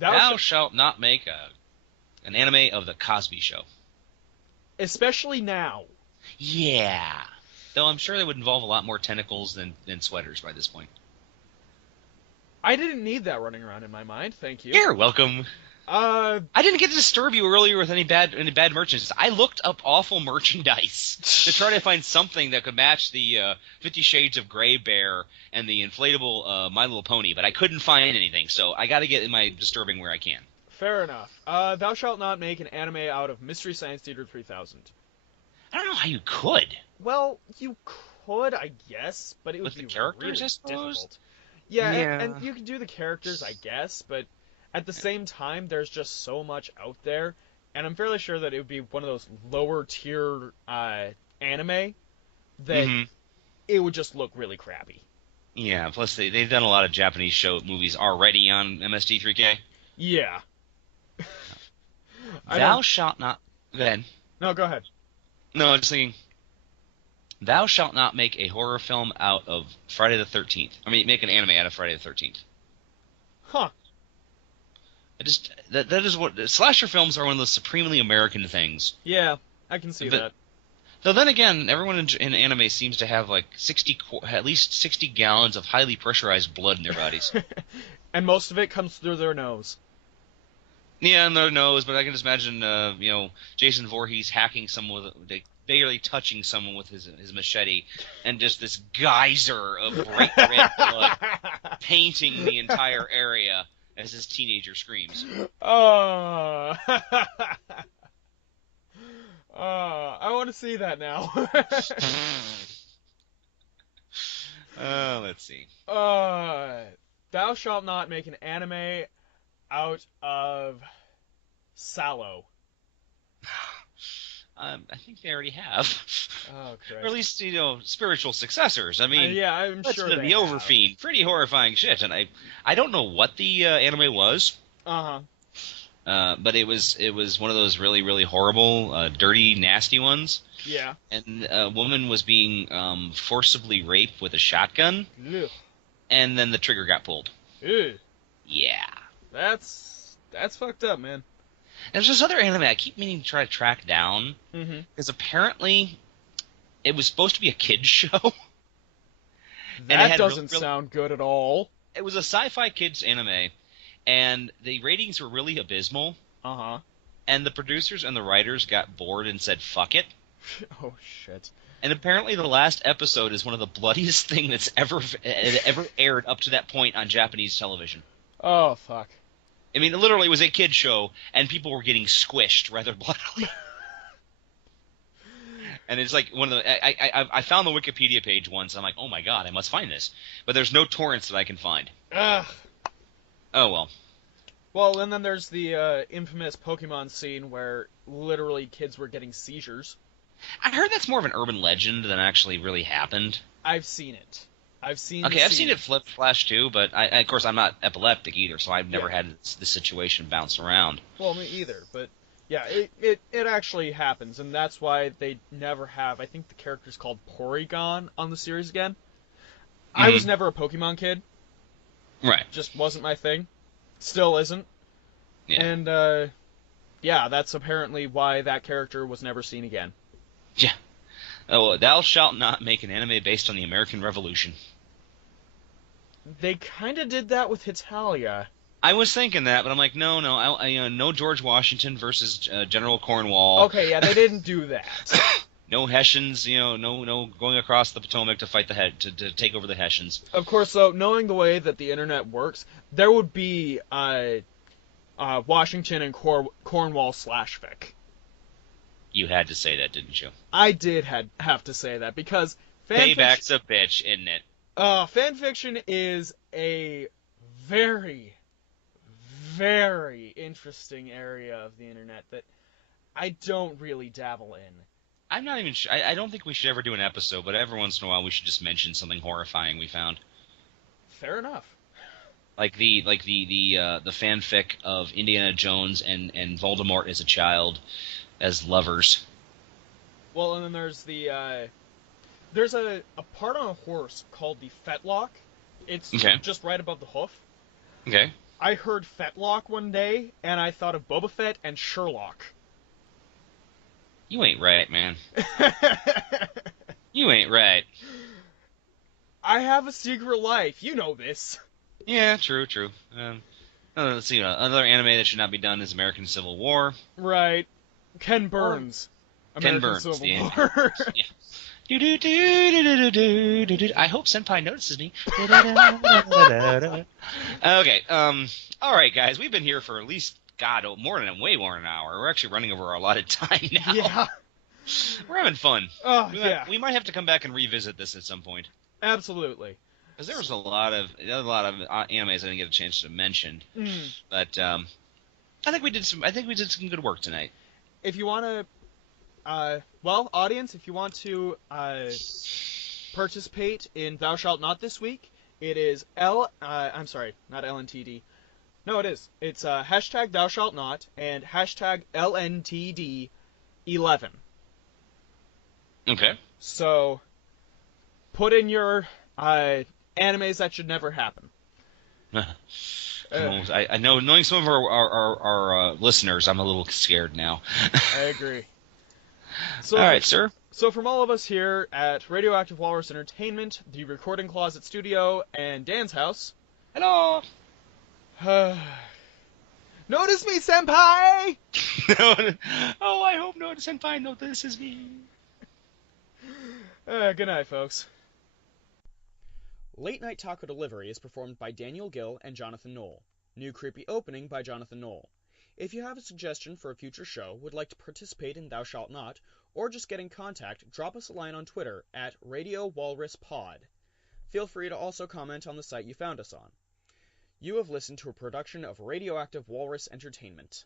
Thou shalt not make an anime of the Cosby Show. Especially now. Yeah. Though I'm sure they would involve a lot more tentacles than sweaters by this point. I didn't need that running around in my mind, thank you. You're welcome. I didn't get to disturb you earlier with any bad merchandise. I looked up awful merchandise to try to find something that could match the 50 Shades of Grey bear and the inflatable My Little Pony, but I couldn't find anything, so I got to get in my disturbing where I can. Fair enough. Thou shalt not make an anime out of Mystery Science Theater 3000. I don't know how you could. Well, you could, I guess, but it would be really difficult. Yeah, and you can do the characters, I guess, but at the same time, there's just so much out there, and I'm fairly sure that it would be one of those lower-tier anime that it would just look really crappy. Yeah, plus they've done a lot of Japanese movies already on MST3K. Yeah. Thou shalt not... Go ahead. No, go ahead. No, I'm just thinking... Thou shalt not make a horror film out of Friday the 13th. I mean, make an anime out of Friday the 13th. Huh. That is what... Slasher films are one of those supremely American things. Yeah, I can see that. Though then again, everyone in anime seems to have like at least 60 gallons of highly pressurized blood in their bodies. And most of it comes through their nose. Yeah, in their nose, but I can just imagine, Jason Voorhees hacking someone barely touching someone with his machete, and just this geyser of bright red blood painting the entire area as his teenager screams. I want to see that now. Let's see. Thou shalt not make an anime out of Sallow. I think they already have. Oh, Christ. Or at least, spiritual successors. I mean, yeah, I'm sure they the Overfiend. Pretty horrifying shit. And I don't know what the anime was. But it was one of those really, really horrible, dirty, nasty ones. Yeah. And a woman was being forcibly raped with a shotgun. Ugh. And then the trigger got pulled. Ugh. Yeah. That's fucked up, man. There's this other anime I keep meaning to try to track down, because apparently it was supposed to be a kid's show. That doesn't sound good at all. It was a sci-fi kids anime, and the ratings were really abysmal. Uh-huh. And the producers and the writers got bored and said, fuck it. Oh, shit. And apparently the last episode is one of the bloodiest thing that's ever aired up to that point on Japanese television. Oh, fuck. I mean, literally, it was a kid show, and people were getting squished rather bloodily. And it's like one of the... I found the Wikipedia page once, and I'm like, oh my god, I must find this. But there's no torrents that I can find. Ugh. Oh, well. Well, and then there's the infamous Pokemon scene where literally kids were getting seizures. I heard that's more of an urban legend than actually really happened. I've seen it. I've seen it flash too, but of course I'm not epileptic either, so I've never had this situation bounce around. Well, me either, but yeah, it actually happens, and that's why they never have, I think the character's called Porygon on the series again. I was never a Pokemon kid. Right. Just wasn't my thing. Still isn't. Yeah. And, yeah, that's apparently why that character was never seen again. Yeah. Oh, thou shalt not make an anime based on the American Revolution. They kind of did that with Hitalia. I was thinking that, but I'm like, no, no George Washington versus General Cornwall. Okay, yeah, they didn't do that. No Hessians, no going across the Potomac to fight to take over the Hessians. Of course, though, knowing the way that the internet works, there would be Washington and Cornwall /fic. You had to say that, didn't you? I did have to say that because payback's a bitch, isn't it? Fanfiction is a very, very interesting area of the internet that I don't really dabble in. I'm not even sure. I don't think we should ever do an episode, but every once in a while we should just mention something horrifying we found. Fair enough. Like the fanfic of Indiana Jones and Voldemort as a child, as lovers. Well, and then there's there's a part on a horse called the fetlock. It's just right above the hoof. Okay. I heard fetlock one day, and I thought of Boba Fett and Sherlock. You ain't right, man. You ain't right. I have a secret life. You know this. Yeah, true. Let's see. Another anime that should not be done is American Civil War. Right. Ken Burns. American Civil War. Yeah. I hope Senpai notices me. Okay. All right, guys. We've been here for at least, way more than an hour. We're actually running over our allotted time now. Yeah. We're having fun. Oh, yeah. We might have to come back and revisit this at some point. Absolutely. Because there was a lot of animes I didn't get a chance to mention. But I think we did some good work tonight. If you want to, audience, if you want to participate in Thou Shalt Not this week, it is I'm sorry, not LNTD. No, it is. It's hashtag Thou Shalt Not and hashtag LNTD11. Okay. So, put in your animes that should never happen. I know, knowing some of our listeners, I'm a little scared now. I agree. So, all right, sir. So from all of us here at Radioactive Walrus Entertainment, the Recording Closet Studio, and Dan's house... Hello! Notice me, Senpai! Oh, I hope Notice Senpai notices me. Good night, folks. Late Night Taco Delivery is performed by Daniel Gill and Jonathan Knoll. New creepy opening by Jonathan Knoll. If you have a suggestion for a future show, would like to participate in Thou Shalt Not, or just get in contact, drop us a line on Twitter at Radio Walrus Pod. Feel free to also comment on the site you found us on. You have listened to a production of Radioactive Walrus Entertainment.